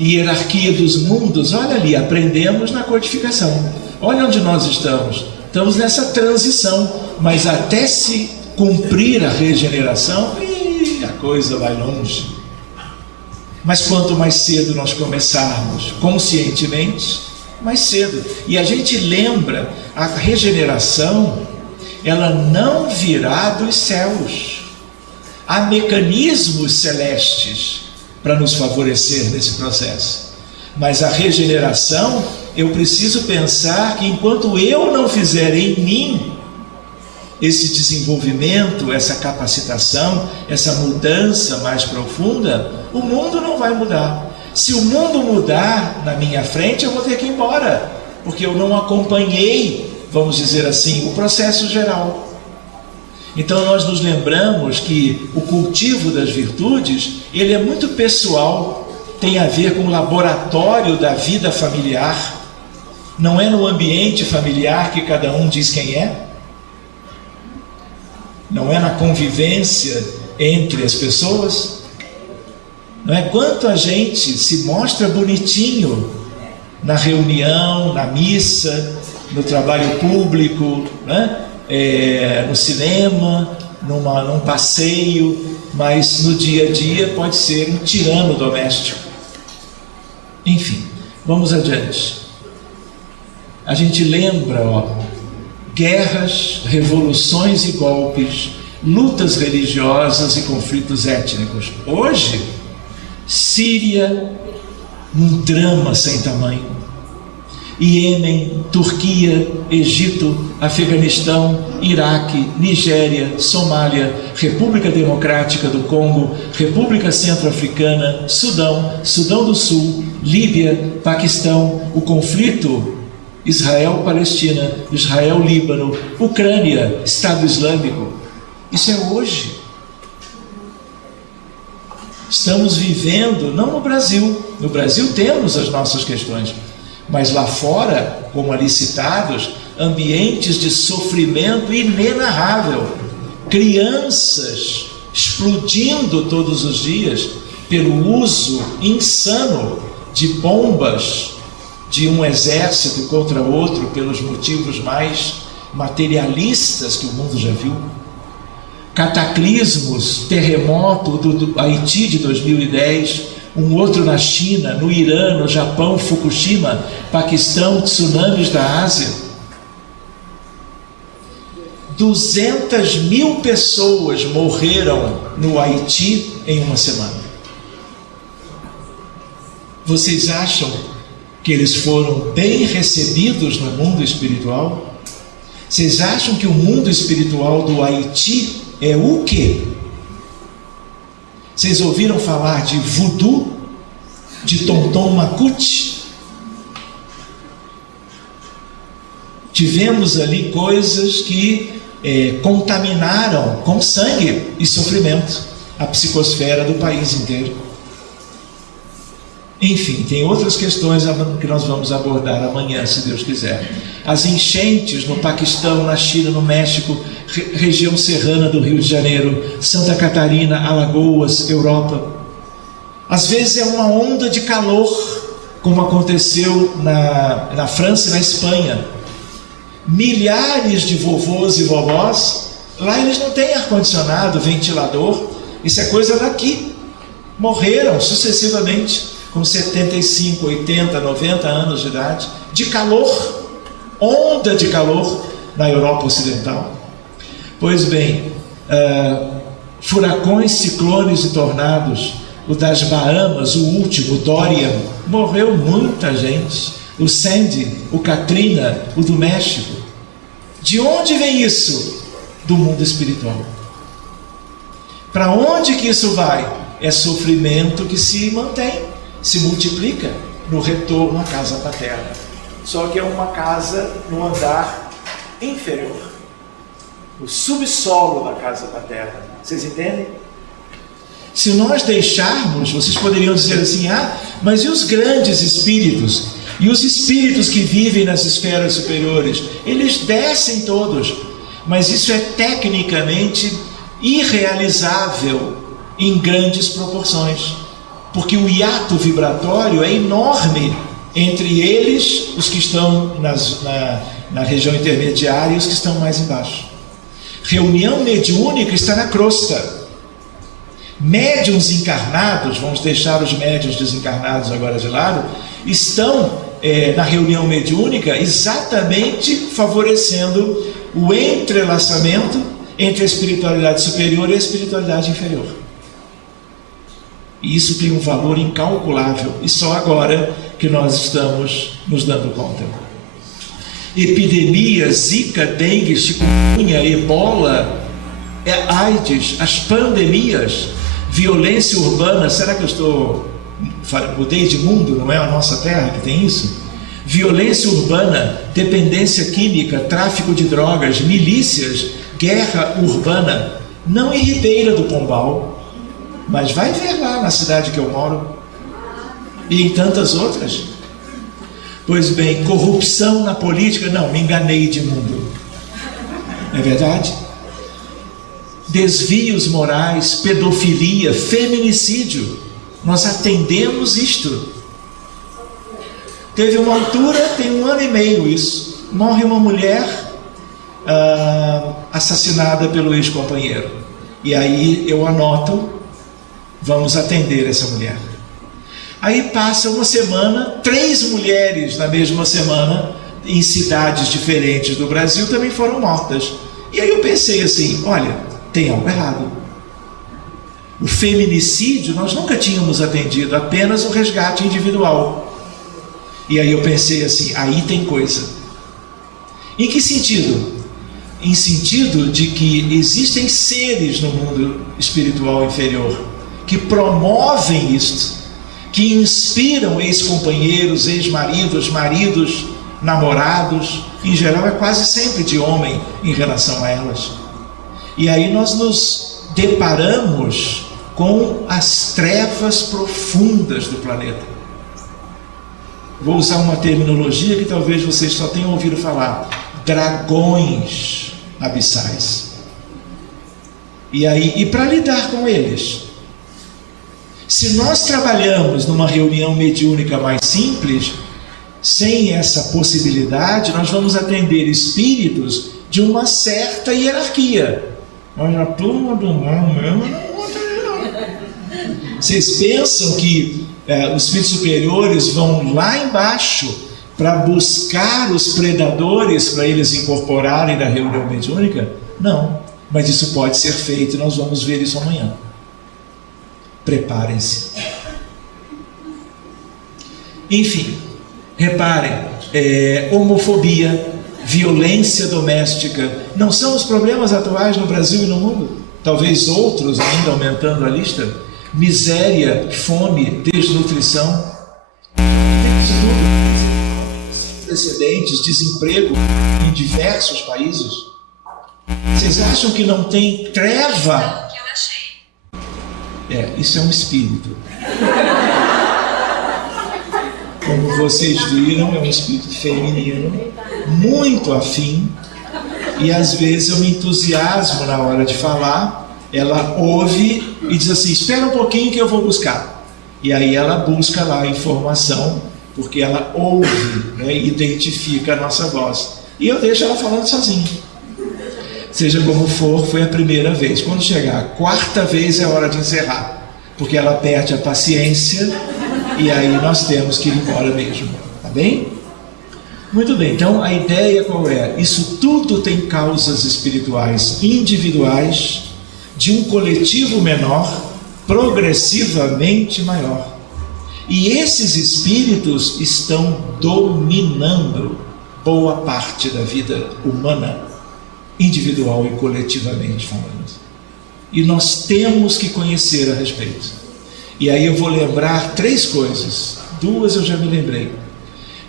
Hierarquia dos mundos, olha ali, aprendemos na codificação. Olha onde nós estamos. Estamos nessa transição, mas até se cumprir a regeneração, a coisa vai longe. Mas quanto mais cedo nós começarmos conscientemente, mais cedo. E a gente lembra, a regeneração, ela não virá dos céus. Há mecanismos celestes para nos favorecer nesse processo. Mas a regeneração, eu preciso pensar que enquanto eu não fizer em mim esse desenvolvimento, essa capacitação, essa mudança mais profunda, o mundo não vai mudar. Se o mundo mudar na minha frente, eu vou ter que ir embora, porque eu não acompanhei, vamos dizer assim, o processo geral. Então nós nos lembramos que o cultivo das virtudes, ele é muito pessoal, tem a ver com o laboratório da vida familiar. Não é no ambiente familiar que cada um diz quem é. Não é na convivência entre as pessoas. Não é quanto a gente se mostra bonitinho na reunião, na missa, no trabalho público, né? No cinema, num passeio, mas no dia a dia pode ser um tirano doméstico. Enfim, vamos adiante. A gente lembra, guerras, revoluções e golpes, lutas religiosas e conflitos étnicos. Hoje, Síria, um drama sem tamanho. Iêmen, Turquia, Egito, Afeganistão, Iraque, Nigéria, Somália, República Democrática do Congo, República Centro-Africana, Sudão, Sudão do Sul, Líbia, Paquistão, o conflito Israel-Palestina, Israel-Líbano, Ucrânia, Estado Islâmico. Isso é hoje. Estamos vivendo, não no Brasil. No Brasil temos as nossas questões, mas lá fora, como ali citados, ambientes de sofrimento inenarrável. Crianças explodindo todos os dias pelo uso insano de bombas de um exército contra outro, pelos motivos mais materialistas que o mundo já viu. Cataclismos, terremoto do Haiti de 2010, um outro na China, no Irã, no Japão, Fukushima, Paquistão, tsunamis da Ásia. 200.000 pessoas morreram no Haiti em uma semana. Vocês acham que eles foram bem recebidos no mundo espiritual? Vocês acham que o mundo espiritual do Haiti é o quê? Vocês ouviram falar de voodoo, de Tonton Macuti? Tivemos ali coisas que contaminaram com sangue e sofrimento a psicosfera do país inteiro. Enfim, tem outras questões que nós vamos abordar amanhã, se Deus quiser. As enchentes no Paquistão, na China, no México, região serrana do Rio de Janeiro, Santa Catarina, Alagoas, Europa. Às vezes é uma onda de calor, como aconteceu na França e na Espanha. Milhares de vovôs e vovós, lá eles não têm ar-condicionado, ventilador, isso é coisa daqui. Morreram sucessivamente, com 75, 80, 90 anos de idade, de calor, onda de calor na Europa Ocidental. Pois bem, furacões, ciclones e tornados, o das Bahamas, o último, Dorian, morreu muita gente. O Sandy, o Katrina, o do México. De onde vem isso? Do mundo espiritual. Para onde que isso vai? É sofrimento que se mantém, se multiplica no retorno à casa paterna. Só que é uma casa no andar inferior, o subsolo da casa paterna. Vocês entendem? Se nós deixarmos, vocês poderiam dizer assim: mas e os grandes espíritos? E os espíritos que vivem nas esferas superiores? Eles descem todos, mas isso é tecnicamente irrealizável em grandes proporções, porque o hiato vibratório é enorme entre eles, os que estão na região intermediária, e os que estão mais embaixo. Reunião mediúnica está na crosta. Médiuns encarnados, vamos deixar os médiuns desencarnados agora de lado, estão na reunião mediúnica exatamente favorecendo o entrelaçamento entre a espiritualidade superior e a espiritualidade inferior. E isso tem um valor incalculável, e só agora que nós estamos nos dando conta. Epidemias, zika, dengue, chikungunya, ebola, AIDS, as pandemias, violência urbana. Será que eu mudei de mundo? Não é a nossa terra que tem isso? Violência urbana, dependência química, tráfico de drogas, milícias, guerra urbana, não em Ribeira do Pombal, mas vai ver lá na cidade que eu moro, e em tantas outras. Pois bem, corrupção na política, não, me enganei de mundo, não é verdade? Desvios morais, pedofilia, feminicídio, nós atendemos isto. Teve uma altura, tem 1 ano e meio isso, morre uma mulher assassinada pelo ex-companheiro, e aí eu anoto: vamos atender essa mulher. Aí passa uma semana, 3 mulheres na mesma semana, em cidades diferentes do Brasil, também foram mortas. E aí eu pensei assim: olha, tem algo errado. O feminicídio nós nunca tínhamos atendido, apenas o resgate individual. E aí eu pensei assim: aí tem coisa. Em que sentido? Em sentido de que existem seres no mundo espiritual inferior que promovem isto, que inspiram ex-companheiros, ex-maridos, maridos, namorados, em geral é quase sempre de homem em relação a elas. E aí nós nos deparamos com as trevas profundas do planeta. Vou usar uma terminologia que talvez vocês só tenham ouvido falar: dragões abissais. E para lidar com eles, se nós trabalhamos numa reunião mediúnica mais simples, sem essa possibilidade, nós vamos atender espíritos de uma certa hierarquia. Mas a turma do mal mesmo não. Vocês pensam que os espíritos superiores vão lá embaixo para buscar os predadores para eles incorporarem na reunião mediúnica? Não, mas isso pode ser feito, e nós vamos ver isso amanhã. Preparem-se. Enfim, reparem, homofobia, violência doméstica, não são os problemas atuais no Brasil e no mundo? Talvez outros ainda aumentando a lista. Miséria, fome, desnutrição, precedentes, desemprego em diversos países. Vocês acham que não tem treva? Isso é um espírito. Como vocês viram, é um espírito feminino, muito afim, e às vezes eu me entusiasmo na hora de falar. Ela ouve e diz assim: espera um pouquinho que eu vou buscar. E aí ela busca lá a informação, porque ela ouve, e identifica a nossa voz. E eu deixo ela falando sozinha. Seja como for, foi a primeira vez. Quando chegar a 4ª vez é hora de encerrar, porque ela perde a paciência e aí nós temos que ir embora mesmo. Tá bem? Muito bem, então a ideia qual é? Isso tudo tem causas espirituais individuais de um coletivo menor, progressivamente maior. E esses espíritos estão dominando boa parte da vida humana, individual e coletivamente falando. E nós temos que conhecer a respeito. E aí eu vou lembrar 3 coisas. 2 eu já me lembrei.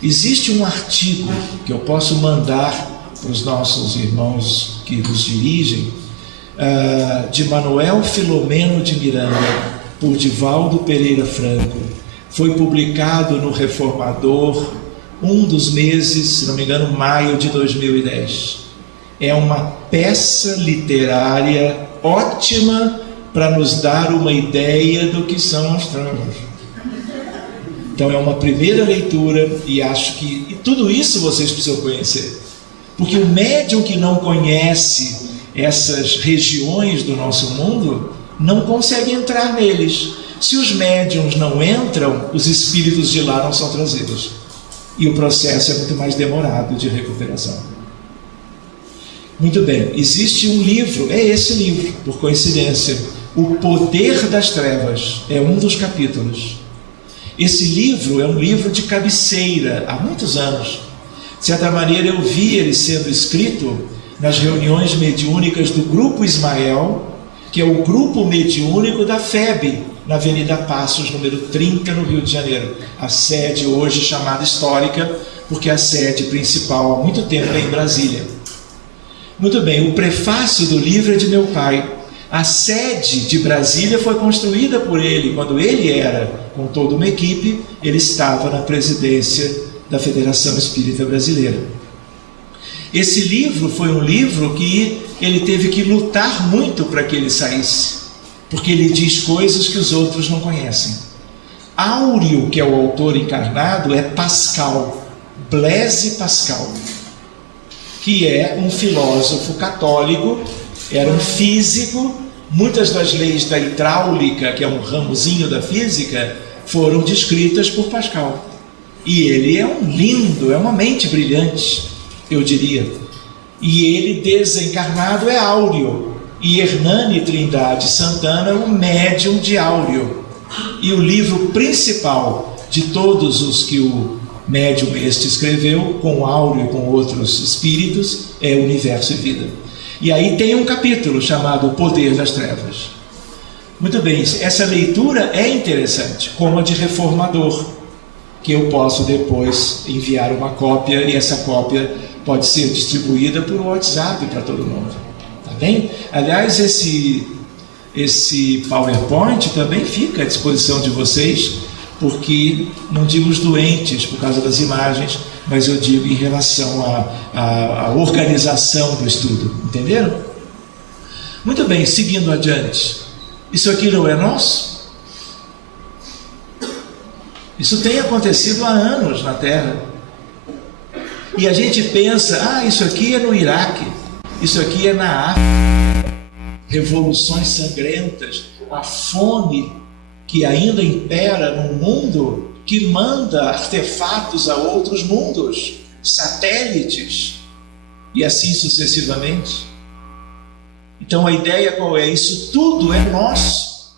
Existe um artigo que eu posso mandar para os nossos irmãos que nos dirigem, de Manuel Filomeno de Miranda, por Divaldo Pereira Franco. Foi publicado no Reformador, um dos meses, se não me engano, maio de 2010. É uma peça literária ótima para nos dar uma ideia do que são as trevas. Então é uma primeira leitura, e acho que tudo isso vocês precisam conhecer. Porque o médium que não conhece essas regiões do nosso mundo não consegue entrar neles. Se os médiums não entram, os espíritos de lá não são trazidos. E o processo é muito mais demorado de recuperação. Muito bem, existe um livro, é esse livro, por coincidência, O Poder das Trevas, é um dos capítulos. Esse livro é um livro de cabeceira, há muitos anos. De certa maneira eu vi ele sendo escrito nas reuniões mediúnicas do Grupo Ismael, que é o grupo mediúnico da FEB, na Avenida Passos, número 30, no Rio de Janeiro. A sede hoje chamada histórica, porque a sede principal há muito tempo é em Brasília. Muito bem, o prefácio do livro é de meu pai. A sede de Brasília foi construída por ele. Quando ele era, com toda uma equipe, ele estava na presidência da Federação Espírita Brasileira. Esse livro foi um livro que ele teve que lutar muito para que ele saísse, porque ele diz coisas que os outros não conhecem. Áureo, que é o autor encarnado, é Pascal, Blaise Pascal, que é um filósofo católico, era um físico. Muitas das leis da hidráulica, que é um ramozinho da física, foram descritas por Pascal. E ele é um lindo, é uma mente brilhante, eu diria. E ele, desencarnado, é Áureo. E Hernani Trindade Santana, o médium de Áureo. E o livro principal de todos os que o médium este escreveu, com Áureo e com outros espíritos, é Universo e Vida. E aí tem um capítulo chamado O Poder das Trevas. Muito bem, essa leitura é interessante, como a de Reformador, que eu posso depois enviar uma cópia, e essa cópia pode ser distribuída por WhatsApp para todo mundo. Tá bem? Aliás, esse PowerPoint também fica à disposição de vocês, porque não digo os doentes por causa das imagens, mas eu digo em relação à organização do estudo. Entenderam? Muito bem, seguindo adiante. Isso aqui não é nosso? Isso tem acontecido há anos na Terra. E a gente pensa, isso aqui é no Iraque, isso aqui é na África. Revoluções sangrentas, a fome que ainda impera num mundo que manda artefatos a outros mundos, satélites, e assim sucessivamente. Então a ideia qual é? Isso tudo é nosso.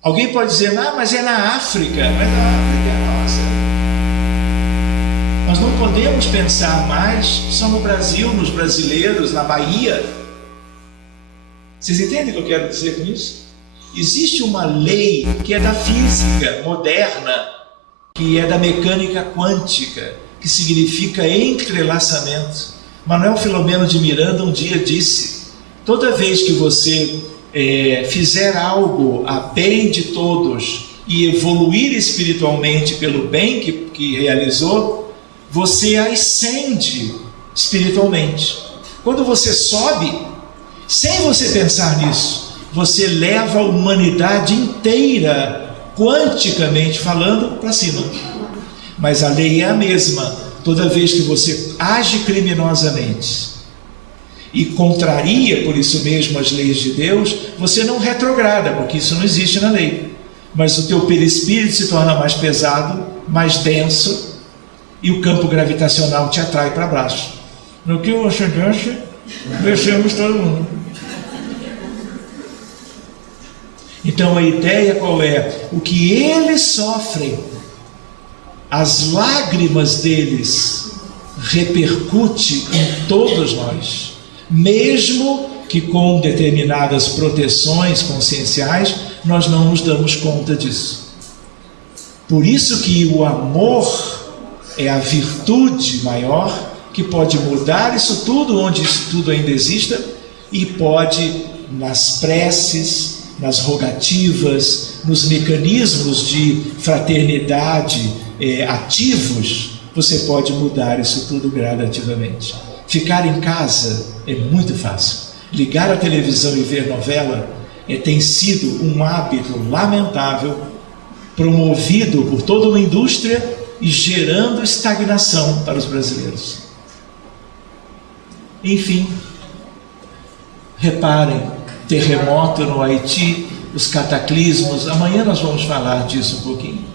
Alguém pode dizer, mas é na África. Mas a África é nossa. Nós não podemos pensar mais só no Brasil, nos brasileiros, na Bahia. Vocês entendem o que eu quero dizer com isso? Existe uma lei que é da física moderna, que é da mecânica quântica, que significa entrelaçamento. Manuel Filomeno de Miranda um dia disse, toda vez que você fizer algo a bem de todos e evoluir espiritualmente pelo bem que realizou, você ascende espiritualmente. Quando você sobe, sem você pensar nisso, você leva a humanidade inteira, quanticamente falando, para cima. Mas a lei é a mesma. Toda vez que você age criminosamente e contraria, por isso mesmo, as leis de Deus, você não retrograda, porque isso não existe na lei. Mas o teu perispírito se torna mais pesado, mais denso, e o campo gravitacional te atrai para baixo. No que você desce, descemos todo mundo. Então a ideia qual é? O que eles sofrem, as lágrimas deles repercute em todos nós, mesmo que com determinadas proteções conscienciais nós não nos damos conta disso. Por isso que o amor é a virtude maior que pode mudar isso tudo, onde isso tudo ainda exista, e pode nas preces, nas rogativas, nos mecanismos de fraternidade ativos, você pode mudar isso tudo gradativamente. Ficar em casa é muito fácil. Ligar a televisão e ver novela tem sido um hábito lamentável, promovido por toda uma indústria e gerando estagnação para os brasileiros. Enfim, reparem, terremoto no Haiti, os cataclismos, amanhã nós vamos falar disso um pouquinho.